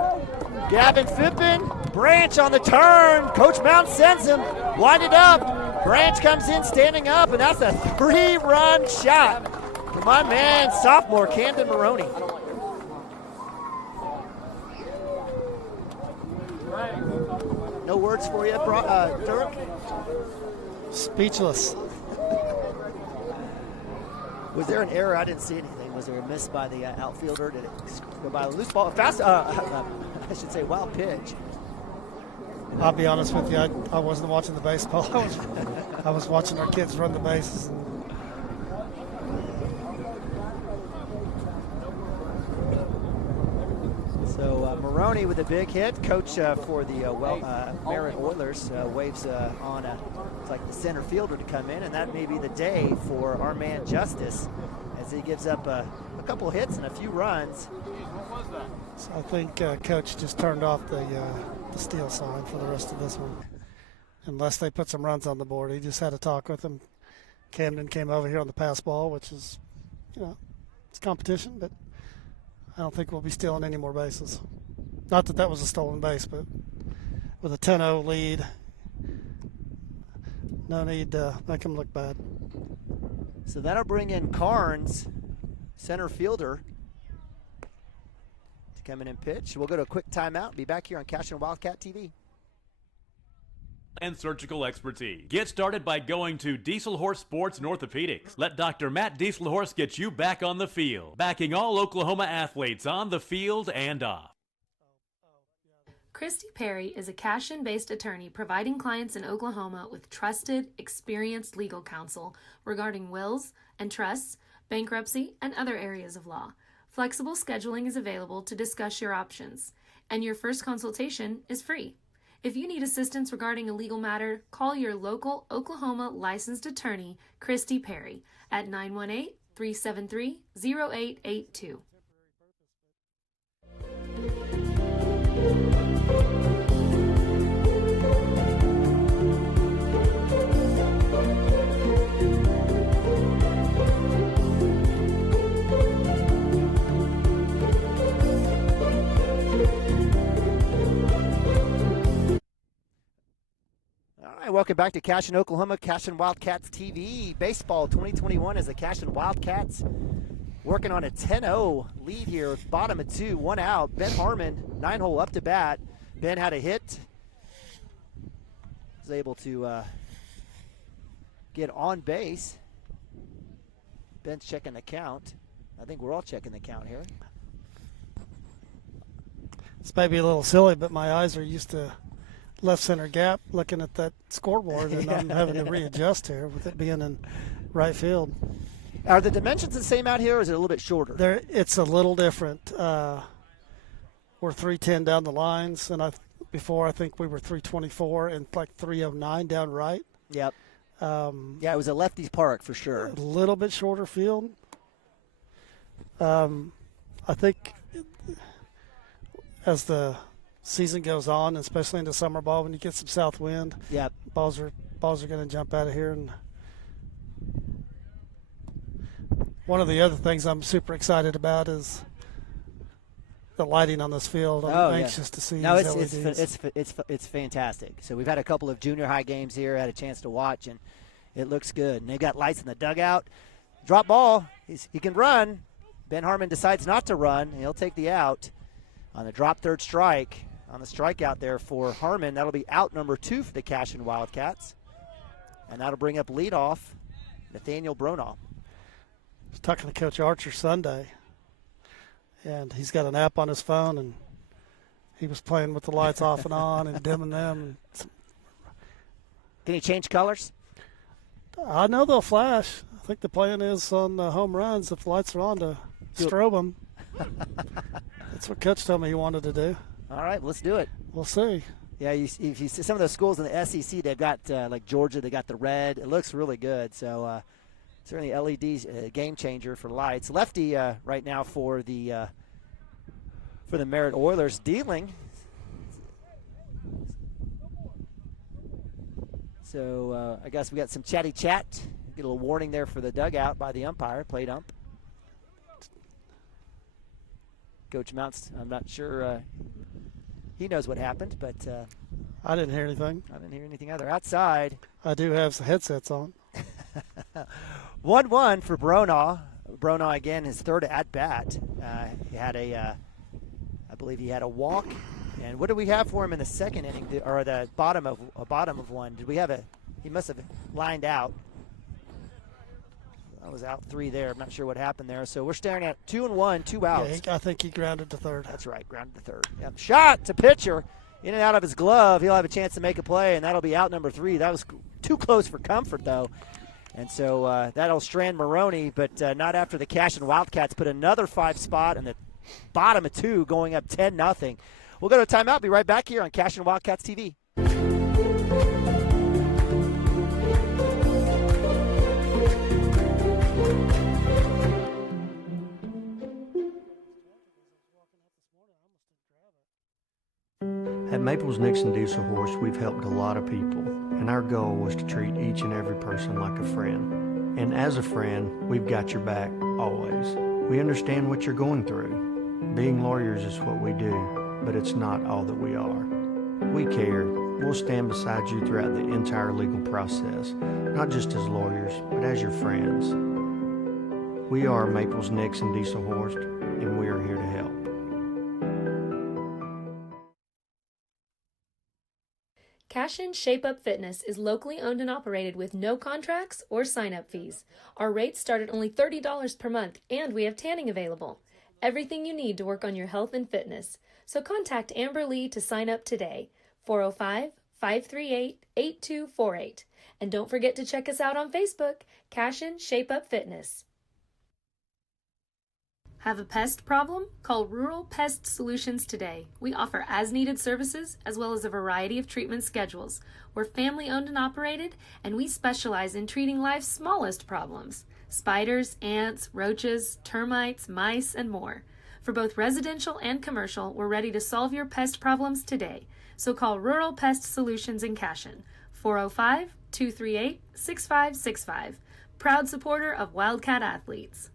Gavin Phippen. Branch on the turn. Coach Mount sends him. Wind it up. Branch comes in standing up, and that's a 3-run shot for my man, sophomore Camden Maroney. No words for you, Dirk? Speechless. Was there an error? I didn't see anything. Was there a miss by the outfielder? Did it go by a loose ball? Fast, I should say wild pitch. I'll be honest with you, I wasn't watching the baseball. I was watching our kids run the bases. So Maroney with a big hit. Coach for the Merritt Oilers waves on it's like the center fielder to come in, and that may be the day for our man Justice as he gives up a couple hits and a few runs. So I think Coach just turned off the steal sign for the rest of this one, unless they put some runs on the board. He just had a talk with him. Camden came over here on the pass ball, which is, it's competition, but I don't think we'll be stealing any more bases. Not that that was a stolen base, but with a 10-0 lead, no need to make him look bad. So that'll bring in Carnes, center fielder, to come in and pitch. We'll go to a quick timeout. Be back here on Cashion Wildcat TV. And surgical expertise. Get started by going to Diesel Horse Sports and Orthopedics. Let Dr. Matt Dieselhorse get you back on the field, backing all Oklahoma athletes on the field and off. Christy Perry is a Cashion-based attorney providing clients in Oklahoma with trusted, experienced legal counsel regarding wills and trusts, bankruptcy, and other areas of law. Flexible scheduling is available to discuss your options, and your first consultation is free. If you need assistance regarding a legal matter, call your local Oklahoma licensed attorney, Christy Perry, at 918-373-0882. Welcome back to Cashion, Oklahoma, Cashion Wildcats TV. Baseball 2021 as the Cashion Wildcats working on a 10-0 lead here. Bottom of 2, 1 out. Ben Harmon, 9-hole up to bat. Ben had a hit. Was able to get on base. Ben's checking the count. I think we're all checking the count here. This may be a little silly, but my eyes are used to left center gap looking at that scoreboard, and I'm having to readjust here with it being in right field. Are the dimensions the same out here, or is it a little bit shorter? It's a little different. We're 310 down the lines, and before I think we were 324 and like 309 down right. Yep. Yeah, it was a lefty's park for sure. A little bit shorter field. I think as the season goes on, especially into summer ball, when you get some south wind, yep, balls are going to jump out of here. And one of the other things I'm super excited about is the lighting on this field. I'm anxious to see these LEDs. It's fantastic. So we've had a couple of junior high games here, had a chance to watch, and it looks good. And they've got lights in the dugout. Drop ball, he can run. Ben Harmon decides not to run. He'll take the out on the drop third strike. On the strikeout there for Harmon, that'll be out number 2 for the Cashion Wildcats. And that'll bring up leadoff Nathaniel Bronaugh. I was talking to Coach Archer Sunday, and he's got an app on his phone, and he was playing with the lights off and on and dimming them. Can he change colors? I know they'll flash. I think the plan is on home runs, if the lights are on, to strobe them. That's what Coach told me he wanted to do. All right, let's do it. We'll see. Yeah, if you see some of those schools in the SEC, they've got, like Georgia, they got the red. It looks really good. So certainly LED's game changer for lights. Lefty right now for the Merritt Oilers dealing. So I guess we got some chatty chat. Get a little warning there for the dugout by the umpire, plate ump. Coach Mounts, I'm not sure he knows what happened, but I didn't hear anything. I didn't hear anything either. Outside. I do have some headsets on. 1-1 for Bronaugh. Bronaugh again, his third at bat. He had I believe he had a walk. And what do we have for him in the second inning, or the bottom of one? Did we have he must have lined out. I was out 3 there. I'm not sure what happened there. So we're staring at 2-1, 2 outs. Yeah, I think he grounded to third. That's right, grounded to third. Yep. Shot to pitcher. In and out of his glove. He'll have a chance to make a play, and that'll be out number 3. That was too close for comfort, though. And so that'll strand Maroney, but not after the Cashion Wildcats put another 5 spot in the bottom of 2, going up 10-0. We'll go to a timeout. Be right back here on Cashion Wildcats TV. At Maples Nixon Diesel Horse, we've helped a lot of people, and our goal was to treat each and every person like a friend. And as a friend, we've got your back, always. We understand what you're going through. Being lawyers is what we do, but it's not all that we are. We care. We'll stand beside you throughout the entire legal process, not just as lawyers, but as your friends. We are Maples Nixon Diesel Horse, and we are here to help. Cashion Shape Up Fitness is locally owned and operated with no contracts or sign-up fees. Our rates start at only $30 per month, and we have tanning available. Everything you need to work on your health and fitness. So contact Amber Lee to sign up today, 405-538-8248. And don't forget to check us out on Facebook, Cashion Shape Up Fitness. Have a pest problem? Call Rural Pest Solutions today. We offer as-needed services as well as a variety of treatment schedules. We're family-owned and operated, and we specialize in treating life's smallest problems: spiders, ants, roaches, termites, mice, and more. For both residential and commercial, we're ready to solve your pest problems today. So call Rural Pest Solutions in Cashion, 405-238-6565. Proud supporter of Wildcat athletes.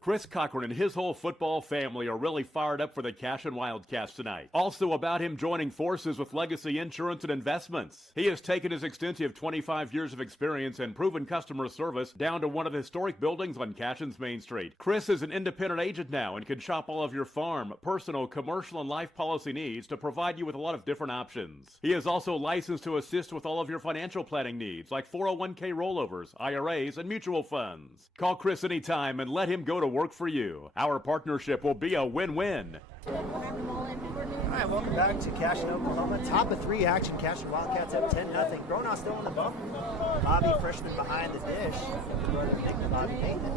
Chris Cochran and his whole football family are really fired up for the Cashion Wildcats tonight. Also about him joining forces with Legacy Insurance and Investments. He has taken his extensive 25 years of experience and proven customer service down to one of the historic buildings on Cashion's Main Street. Chris is an independent agent now and can shop all of your farm, personal, commercial, and life policy needs to provide you with a lot of different options. He is also licensed to assist with all of your financial planning needs like 401k rollovers, IRAs, and mutual funds. Call Chris anytime and let him go to work for you. Our partnership will be a win-win. All right, welcome back to Cashion, Oklahoma. Top of 3 action. Cashion Wildcats up 10-0. Bronaugh still in the bump. Bobby, freshman behind the dish. Brother Nick and Bobby Nathan.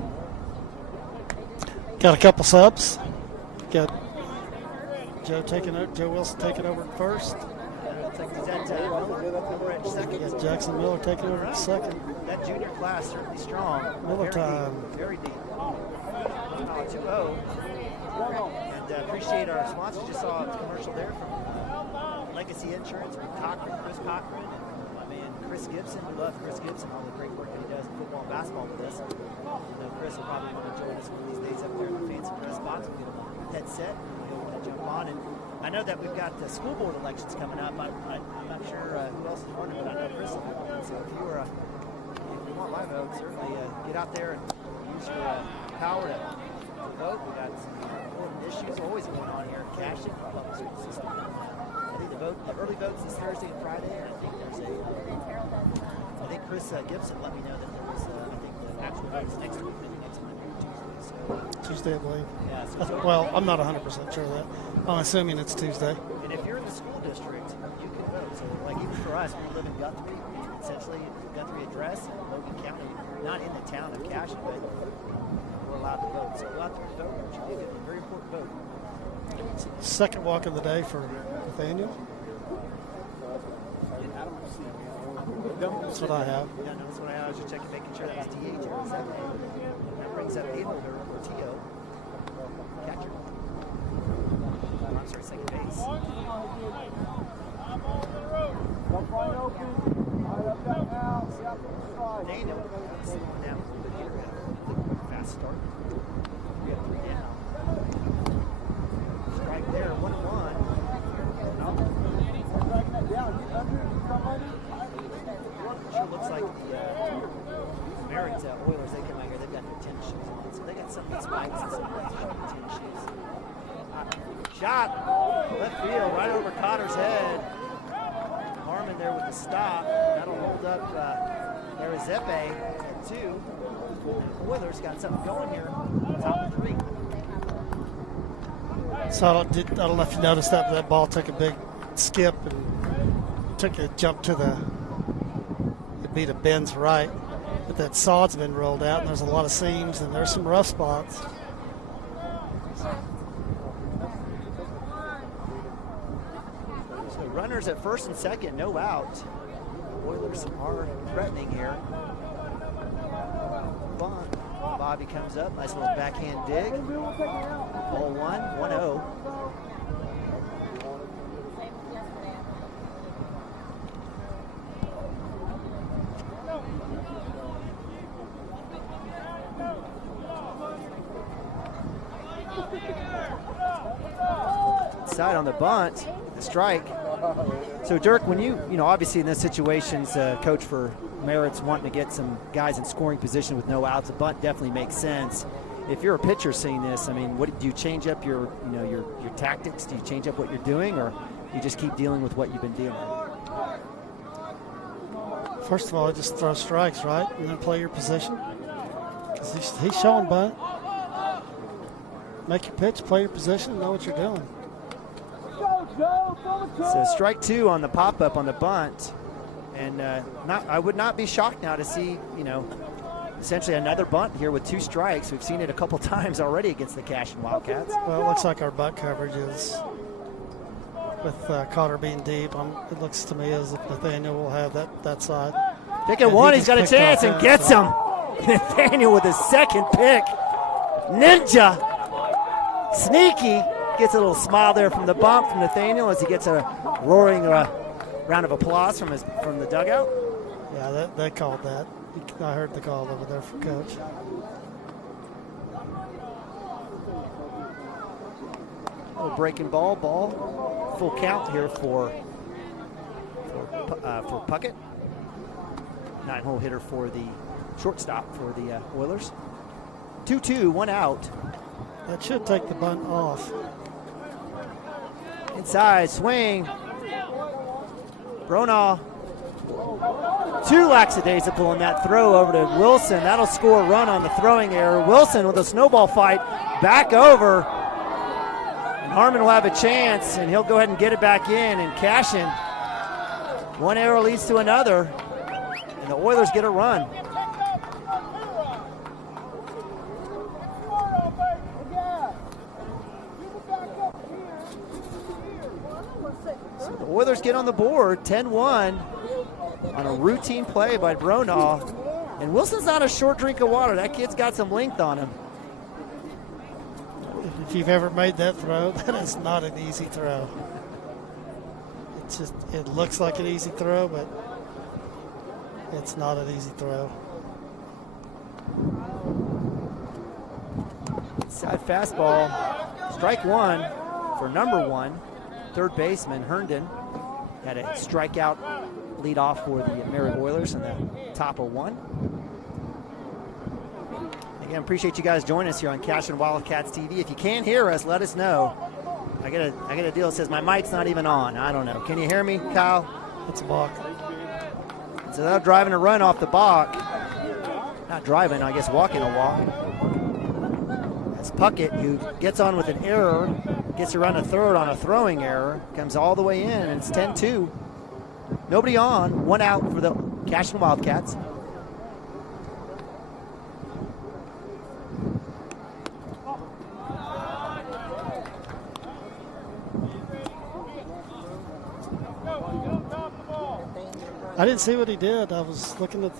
Got a couple subs. Got Joe Wilson taking over at first. Is that Miller at second? Got Jackson Miller taking over at second. That junior class certainly strong. Miller very time. Deep, very deep. 2-0. And appreciate our sponsors. Just saw a commercial there from Legacy Insurance with Chris Cochran. My man Chris Gibson. We love Chris Gibson, all the great work that he does in football and basketball with us. I know Chris will probably want to join us one of these days up there in the fancy press box. We'll get him a headset and we'll jump on. And I know that we've got the school board elections coming up. I'm not sure who else is running, but I know Chris will be running. So if you want my vote, certainly get out there and use your power to vote. We got some important issues always going on here in Cashion, the public school system. I think the early votes this Thursday and Friday, and I think Chris Gibson let me know that there was, I think the actual votes next week, maybe next Monday or Tuesday. So Tuesday, I believe. Yeah, so well, I'm not 100% sure of that. I'm assuming it's Tuesday. And if you're in the school district, you can vote. So, like, even for us, we live in Guthrie, essentially Guthrie address in Logan County, not in the town of Cashion, but we're allowed to vote. So, we'll have to vote, which will be a very important vote. Second walk of the day for Nathaniel. That's what I have. Yeah, no, that's what I have. I was just checking, making sure that was DH or that name. That brings up Abelder or T.O. Catcher. I'm sorry, second base. Daniel slowing down a little bit here. Fast start. We got 3 down. Strike there, 1-1. Sure looks like the Merritt Oilers, they come out here, they've got their tennis shoes on. So they got some of these spikes and some of these tennis shoes. Shot, left field, right over Cotter's head. Harmon there with the stop. That'll hold up Arizepe at 2. And the Oilers got something going here, top of 3. So I don't know if you noticed that ball took a big skip and took a jump to it beat a Ben's right. But that sod's been rolled out and there's a lot of seams and there's some rough spots. So runners at first and second, no out. Oilers are threatening here. Bunt. Bobby comes up, nice little backhand dig. Ball 1-0. Side on the bunt, the strike. So Dirk, when you obviously in this situations, coach for Merritt's wanting to get some guys in scoring position with no outs, a bunt definitely makes sense. If you're a pitcher seeing this, I mean, what do you change up your tactics? Do you change up what you're doing, or you just keep dealing with what you've been dealing with? First of all, just throw strikes, right, and then play your position. Because he's showing bunt. Make your pitch, play your position, know what you're doing. So strike 2 on the pop-up on the bunt, and I would not be shocked now to see, essentially another bunt here with 2 strikes. We've seen it a couple times already against the Cashion Wildcats. Well, it looks like our bunt coverage is, with Cotter being deep, it looks to me as if Nathaniel will have that side. Pick at 1, he's got a chance and gets him. Nathaniel with his second pick. Ninja. Sneaky. Gets a little smile there from the bump from Nathaniel as he gets a roaring round of applause from the dugout. Yeah, they called that. I heard the call over there from Coach. Oh, breaking ball, full count here for Puckett. 9-hole hitter for the shortstop for the Oilers. 2-2, 1 out. That should take the bunt off. Inside, swing. Bronaugh. 2 lackadaisical in that throw over to Wilson. That'll score a run on the throwing error. Wilson with a snowball fight back over. And Harmon will have a chance, and he'll go ahead and get it back in. And Cashion, one error leads to another, and the Oilers get a run. Oilers get on the board, 10-1 on a routine play by Bronaugh. And Wilson's not a short drink of water. That kid's got some length on him. If you've ever made that throw, that is not an easy throw. It looks like an easy throw, but it's not an easy throw. Inside fastball, strike 1 for number 1. Third baseman Herndon had a strikeout lead off for the Merritt Oilers in the top of 1. Again, appreciate you guys joining us here on Cashion Wildcats TV. If you can't hear us, let us know. I get a deal that says my mic's not even on. I don't know. Can you hear me, Kyle? It's a balk. So they're driving a run off the balk. Not driving, I guess walking a walk. That's Puckett, who gets on with an error. Gets to run a third on a throwing error. Comes all the way in, and it's 10-2. Nobody on. 1 out for the Cashion Wildcats. I didn't see what he did. I was looking at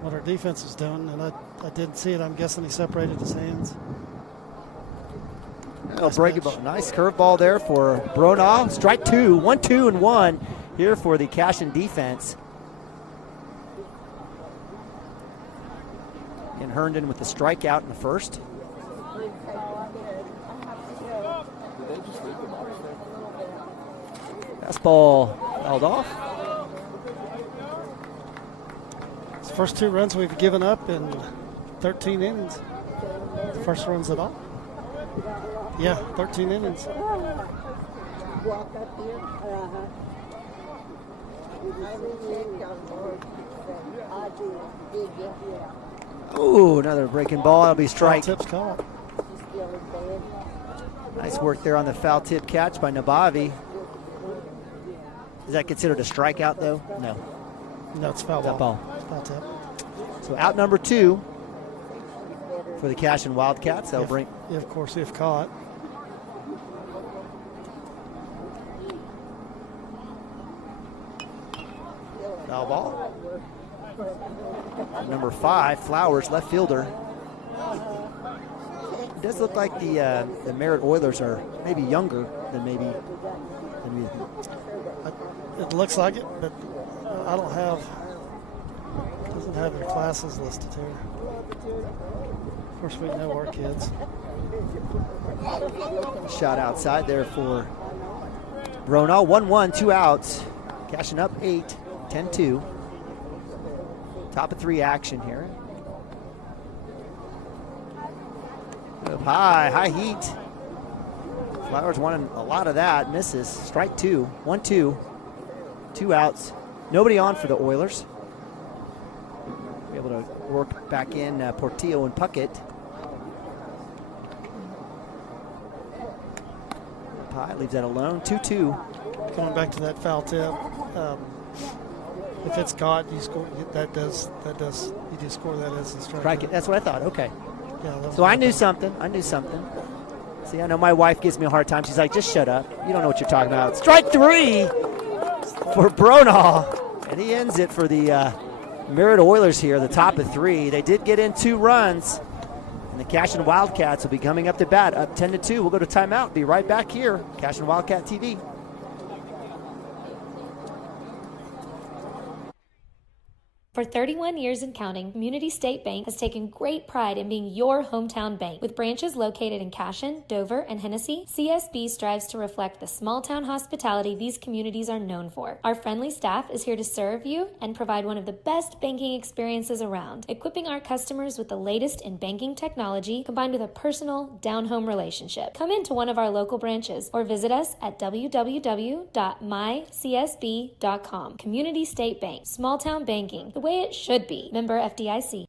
what our defense was doing, and I didn't see it. I'm guessing he separated his hands. Nice curveball there for Bronaugh. Strike 2, 1-2-1 here for the Cashion defense. And Herndon with the strikeout in the first. Fastball held off. It's the first 2 runs we've given up in 13 innings. The first runs at all. Yeah, 13 innings. Ooh, another breaking ball. That'll be strike. Foul tip's caught. Nice work there on the foul tip catch by Nabavi. Is that considered a strikeout, though? No. No, it's foul ball. Foul ball. Foul tip. So out number 2. for the Cashion Wildcats. They'll bring. Yeah, of course, if caught. Foul ball. Number 5, Flowers, left fielder. It does look like the Merritt Oilers are maybe younger than maybe. It looks like it, but I don't have. Doesn't have their classes listed here. Of course, we know our kids. Shot outside there for Bronall. 1-1, 2 outs. Cashion up 8, 10-2. Top of 3 action here. Up high heat. Flowers wanting a lot of that. Misses. Strike 2. 1-2. 2 outs. Nobody on for the Oilers. Be able to work back in Portillo and Puckett. Pie leaves that alone. 2-2. Going back to that foul tip. If it's caught, you score. That does. You just score that as a strike. Strike it. That's what I thought. Okay. Yeah, so I knew something. See, I know my wife gives me a hard time. She's like, just shut up. You don't know what you're talking about. Strike 3 for Bronall. And he ends it for the Merritt Oilers here, the top of 3. They did get in 2 runs. And the Cashion Wildcats will be coming up to bat, up 10-2. We'll go to timeout. Be right back here. Cashion Wildcat TV. For 31 years and counting, Community State Bank has taken great pride in being your hometown bank. With branches located in Cashion, Dover, and Hennessy, CSB strives to reflect the small-town hospitality these communities are known for. Our friendly staff is here to serve you and provide one of the best banking experiences around, equipping our customers with the latest in banking technology combined with a personal, down-home relationship. Come into one of our local branches or visit us at www.mycsb.com. Community State Bank, small-town banking, the way it should be. Member FDIC.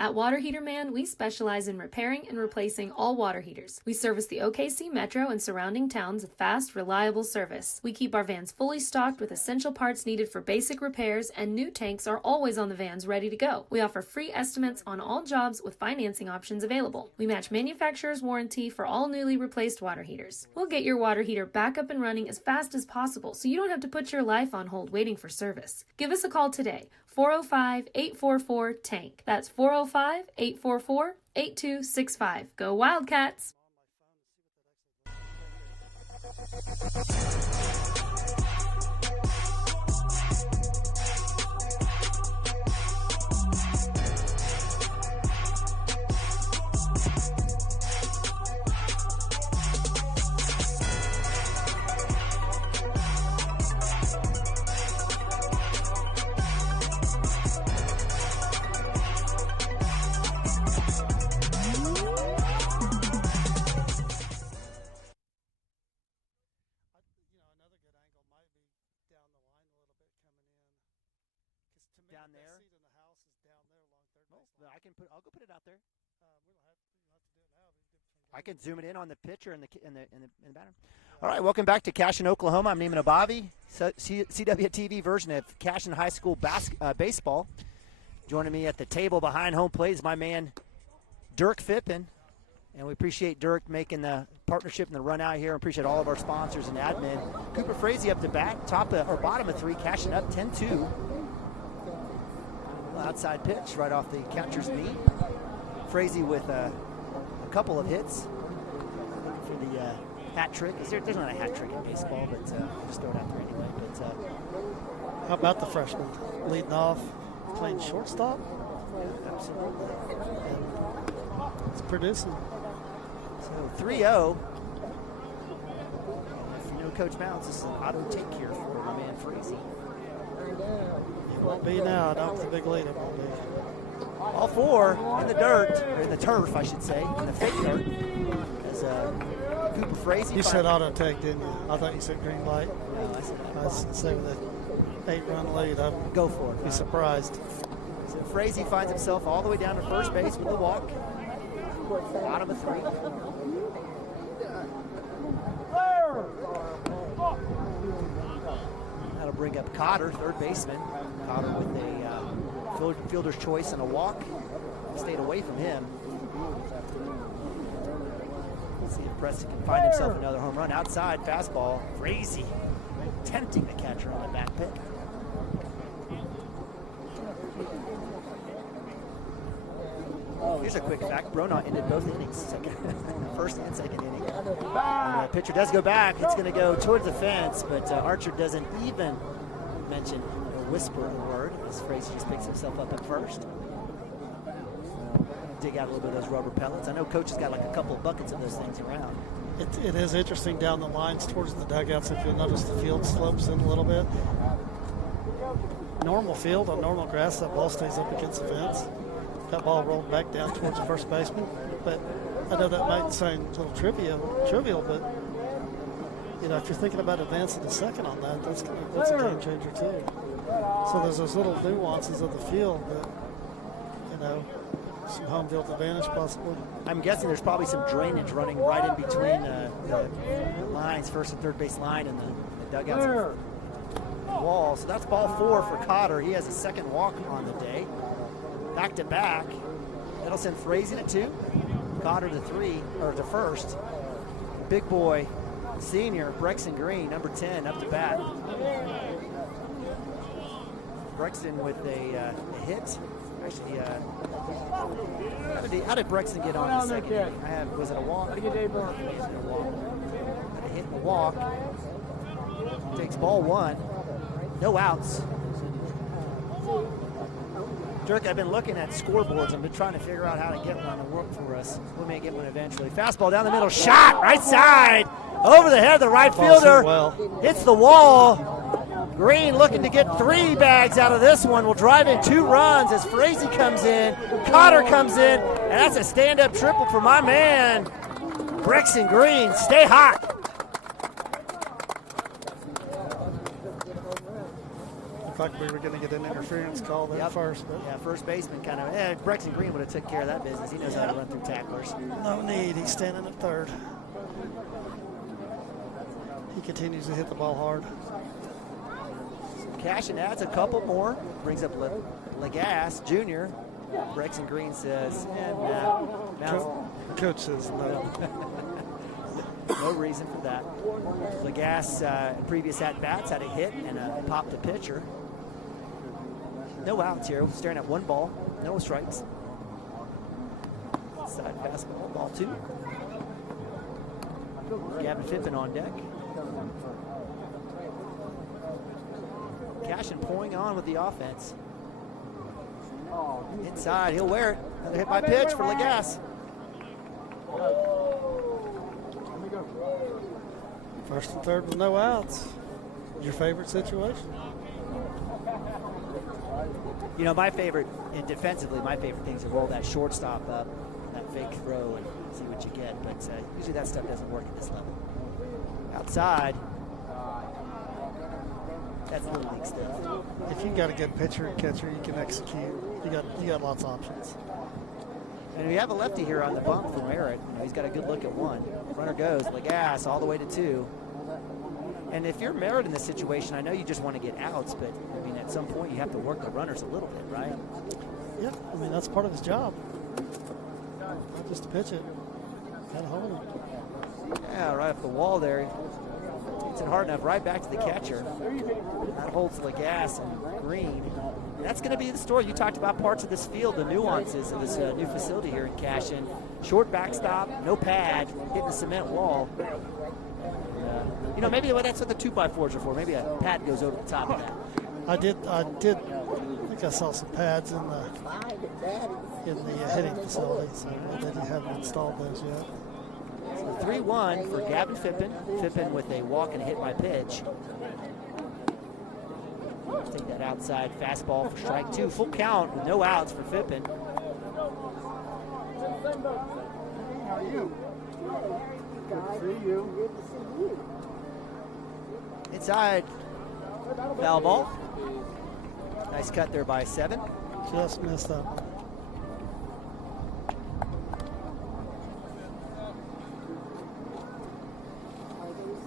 At Water Heater Man, we specialize in repairing and replacing all water heaters. We service the OKC Metro and surrounding towns with fast, reliable service. We keep our vans fully stocked with essential parts needed for basic repairs, and new tanks are always on the vans ready to go. We offer free estimates on all jobs with financing options available. We match manufacturer's warranty for all newly replaced water heaters. We'll get your water heater back up and running as fast as possible so you don't have to put your life on hold waiting for service. Give us a call today. 405-844-TANK. That's 405-844-8265. Go Wildcats! I'll go put it out there. I can zoom it in on the pitcher and the batter. All right, welcome back to Cashion, Oklahoma. I'm Neiman Abavi, CWTV version of Cashion High School baseball. Joining me at the table behind home plate is my man Dirk Phippen, and we appreciate Dirk making the partnership and the run out here. Appreciate all of our sponsors and admin. Cooper Frazee up to bat, bottom of 3, Cashion up 10-2. Outside pitch right off the catcher's knee. Frazee with a couple of hits for the hat trick. There's not a hat trick in baseball, but I'll just throw it out there anyway. But how about the freshman leading off, playing shortstop? Yeah, absolutely. And it's producing. So 3-0. If you know Coach Mounts, this is an auto take here for my man Frazee. It won't be now. Not with the big lead. It won't be. All 4 in the dirt, or in the turf, I should say, in the fake dirt. As Cooper Frazee. You said auto take, didn't you? I thought you said green light. No, I said I was saying with an 8-run lead. I'd go for it. Be surprised. So Frazee finds himself all the way down to first base with the walk. Bottom of 3. That'll bring up Cotter, third baseman. Cotter with a fielder's choice and a walk. stayed away from him. Let's see if Preston can find himself another home run. Outside fastball, Frazee tempting the catcher on the back pick. Here's a quick fact. Bronaugh ended both innings, first and second inning. And the pitcher does go back. It's going to go towards the fence, but Archer doesn't even mention or whisper a word as Frazee just picks himself up at first. Dig out a little bit of those rubber pellets. I know Coach has got like a couple of buckets of those things around. It is interesting down the lines towards the dugouts. If you'll notice, the field slopes in a little bit. Normal field on normal grass, that ball stays up against the fence. That ball rolled back down towards the first baseman. But I know that might sound a little trivial, but you know, if you're thinking about advancing to second on that, that's a game changer too. So there's those little nuances of the field that, you know, some home field advantage possibly. I'm guessing there's probably some drainage running right in between the lines, first and third base line, and the dugouts and wall. So that's ball 4 for Cotter. He has a second walk on the day. Back to back. That'll send Frazee to 2, Cotter to 3, or to first. Big boy, senior Brexton Green, number 10, up to bat. Brexton with a hit. Actually, how did Brexton get on the second inning? Was it a walk? Had a hit and a walk. Takes ball 1. No outs. Dirk, I've been looking at scoreboards. I've been trying to figure out how to get one to work for us. We may get one eventually. Fastball down the middle. Shot right side. Over the head of the right fielder. Hits the wall. Green looking to get 3 bags out of this one. Will drive in 2 runs as Frazee comes in. Cotter comes in. And that's a stand-up triple for my man, Brexton Green. Stay hot. Looked like we were going to get an interference call there first. But yeah, first baseman kind of. Brexton Green would have took care of that business. He knows how to run through tacklers. No need. He's standing at third. He continues to hit the ball hard. Cashion adds a couple more. Brings up Lagasse Jr. Brexton Green says, Coach says no. No reason for that. Lagasse, in previous at-bats, had a hit and popped a pitcher. No outs here. We're staring at 1 ball. No strikes. Side fastball, ball 2. Gavin Phippen on deck. Cashion pouring on with the offense. Inside, he'll wear it. Another hit by pitch for Lagasse. First and third with no outs. Your favorite situation? You know, my favorite, and defensively, my favorite thing is to roll that shortstop up, that fake throw, and see what you get. But usually that stuff doesn't work at this level. Outside, that's little league stuff. If you got a good pitcher and catcher, you can execute. You got lots of options. And we have a lefty here on the bump for Merritt. You know, he's got a good look at 1. Runner goes, Lagasse all the way to 2. And if you're Merritt in this situation, I know you just want to get outs, but I mean, at some point you have to work the runners a little bit, right? Yeah, I mean, that's part of his job. Not just to pitch it. Got to hold him. Yeah, right off the wall there. Hits it hard enough, right back to the catcher. That holds Lagasse and Green. And that's going to be the story. You talked about parts of this field, the nuances of this new facility here in Cashion. Short backstop, no pad, hitting the cement wall. You know, maybe that's what the 2x4s are for. Maybe a pad goes over the top of that. I think I saw some pads in the hitting facility, so they haven't installed those yet. So 3-1 for Gavin Phippen. Phippen with a walk and a hit by pitch. Take that outside fastball for strike 2. Full count with no outs for Phippen. How are you? Good to see you. Inside, foul ball. Nice cut there by 7. Just missed up.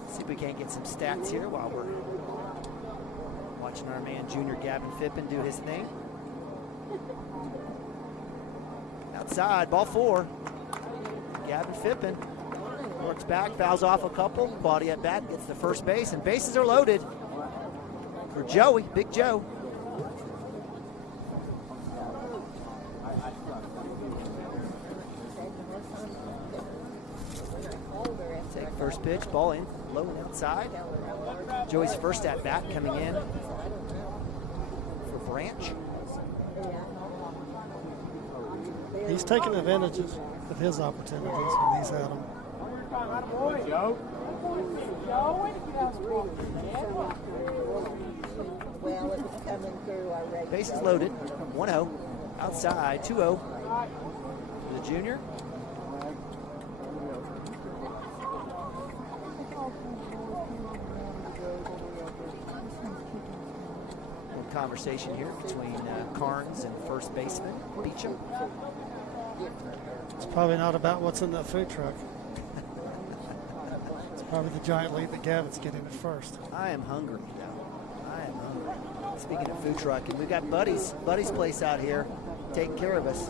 See if we can't get some stats here while we're watching our man Junior Gavin Phippen do his thing. Outside, ball 4. Gavin Fippen works back, fouls off a couple. Quality at bat, gets the first base, and bases are loaded for Joey, Big Joe. Take first pitch, ball in, low and outside. Joey's first at bat coming in for Branch. He's taking advantage of his opportunities when he's had them. Bases loaded, 1-0. Outside, 2-0. The junior. Conversation here between Carnes and first baseman Beecham. It's probably not about what's in that food truck. It's probably the giant lead that Gavin's getting at first. I am hungry now. I am hungry. Speaking of food truck, and we've got Buddy's place out here taking care of us.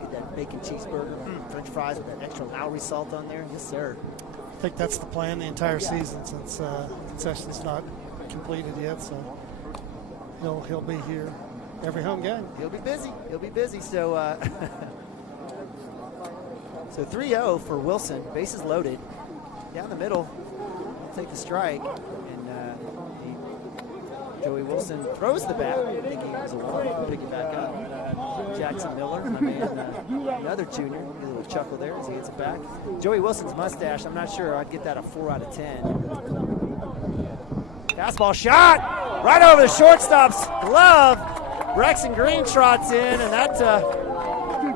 Get that bacon cheeseburger, French fries with that extra Lowry salt on there. Yes, sir. I think that's the plan the entire season since concession's not completed yet. So he'll be here every home game. He'll be busy. He'll be busy. So so 3-0 for Wilson. Bases loaded. Down the middle. Take the strike. And Joey Wilson throws the bat. Thinking it was a walk. Pick it back up. Jackson Miller, my man, another junior. Get a little chuckle there as he hits it back. Joey Wilson's mustache, I'm not sure. I'd get that a 4 out of 10. Fastball shot right over the shortstop's glove. Braxton Green trots in, and that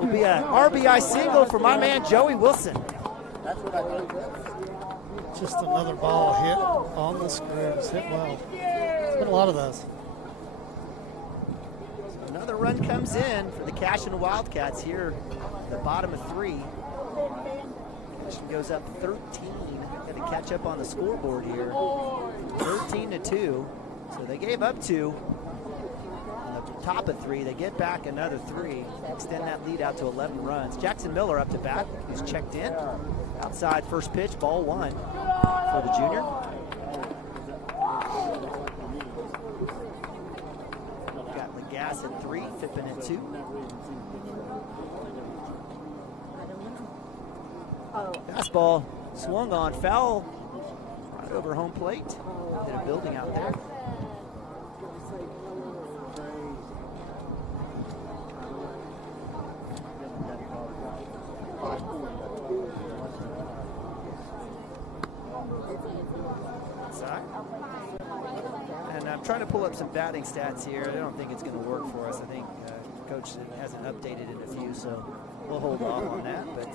will be an RBI single for my man Joey Wilson. Just another ball hit on the screws. Hit well. There's been a lot of those. Another run comes in for the Cashion Wildcats here, the bottom of 3. Cashion goes up 13. Got to catch up on the scoreboard here. 13-2. So they gave up 2. On the top of 3, they get back another 3. Extend that lead out to 11 runs. Jackson Miller up to bat, who's checked in. Outside first pitch, ball 1 for the junior. Got Legas at 3, Fippen at 2. Fastball swung on, foul right over home plate. Hit a building out there. Outside. And I'm trying to pull up some batting stats here. I don't think it's going to work for us. I think Coach hasn't updated in a few, so we'll hold off on that. But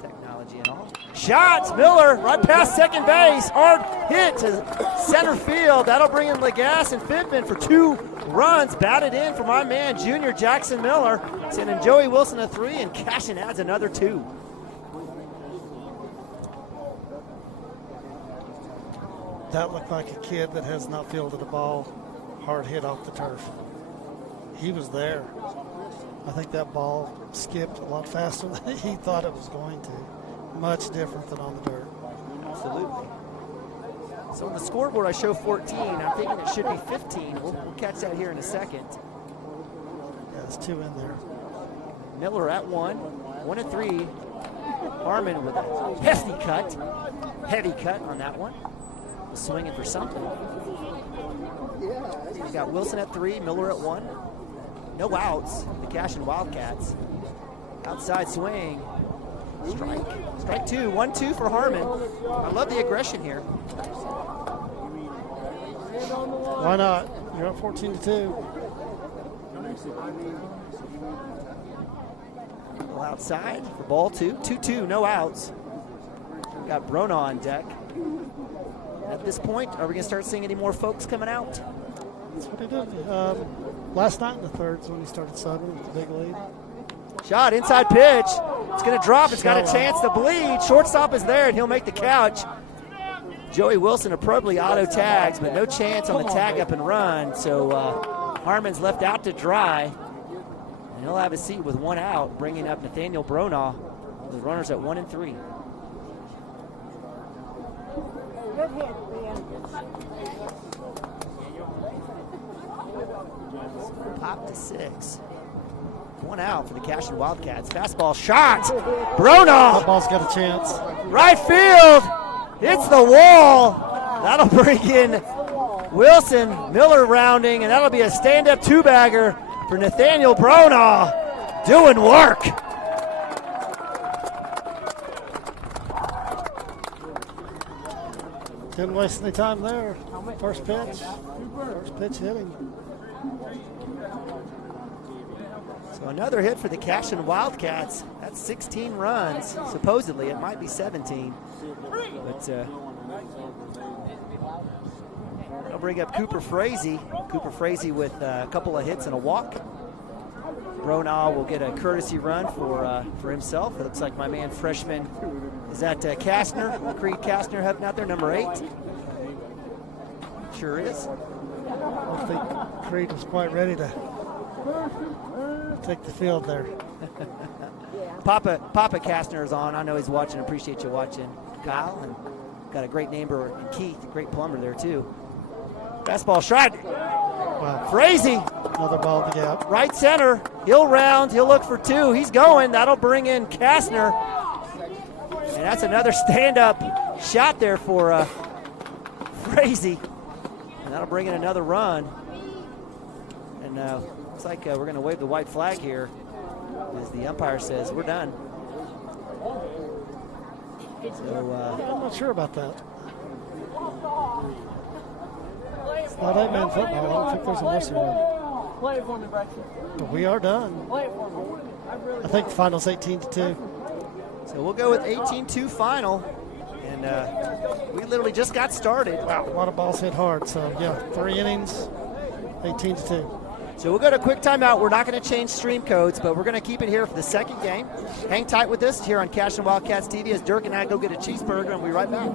technology and all. Shots, Miller, right past second base. Hard hit to center field. That'll bring in Legas and Fittman for 2 runs. Batted in for my man, junior Jackson Miller. Sending Joey Wilson a 3, and Cashion adds another 2. That looked like a kid that has not fielded a ball hard hit off the turf. He was there. I think that ball skipped a lot faster than he thought it was going to. Much different than on the dirt. Absolutely. So on the scoreboard, I show 14. I'm thinking it should be 15. We'll catch that here in a second. Yeah, there's 2 in there. Miller at 1, 1-3. Harmon with a hefty cut. Heavy cut on that one. Swinging for something. We got Wilson at 3, Miller at 1. No outs, the Cashion Wildcats. Outside swing. Strike. Strike 2. 1-2 for Harmon. I love the aggression here. Why not? You're up 14-2. Well, outside for ball 2. 2-2, no outs. We've got Brona on deck. At this point, are we going to start seeing any more folks coming out? That's what he did. Last night in the third is when he started subbing with the big lead. Shot, inside pitch. It's going to drop. It's got a chance to bleed. Shortstop is there, and he'll make the catch. Joey Wilson appropriately auto tags, but no chance on the tag up and run. So Harmon's left out to dry. And he'll have a seat with 1 out, bringing up Nathaniel Bronaugh with runners at 1 and 3. Good hit, man. Pop to 6. 1 out for the Cashion Wildcats. Fastball shot. Bronaugh. That ball's got a chance. Right field. Hits the wall. That'll bring in Wilson. Miller rounding, and that'll be a stand-up 2-bagger for Nathaniel Bronaugh. Doing work. Didn't waste any time there. First pitch hitting. So another hit for the Cashion Wildcats. That's 16 runs. Supposedly, it might be 17. But they'll bring up Cooper Frazee. Cooper Frazee with a couple of hits and a walk. Bronaugh will get a courtesy run for himself. It looks like my man freshman, is that Kastner? Creed Kastner heading out there, number 8. Sure is. I think Creed was quite ready to take the field there. Papa Kastner is on. I know he's watching. Appreciate you watching, Kyle. And got a great neighbor in Keith, great plumber there too. Fastball shot. Wow. Frazee. Another ball in the gap. Right center. He'll round. He'll look for 2. He's going. That'll bring in Kastner. And that's another stand-up shot there for Frazee. And that'll bring in another run. And looks like we're going to wave the white flag here as the umpire says we're done. So I'm not sure about that. It's not 8-man football. I don't think there's a mercy rule. Play it for me, Braxton. But we are done. Play it for me. I think the final's 18-2. So we'll go with 18-2 final. And we literally just got started. Wow, a lot of balls hit hard. So, yeah, 3 innings, 18-2. So we'll go to a quick timeout. We're not going to change stream codes, but we're going to keep it here for the second game. Hang tight with us here on Cashion Wildcats TV as Dirk and I go get a cheeseburger, and we'll be right back.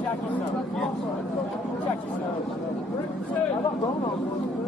Check yourself.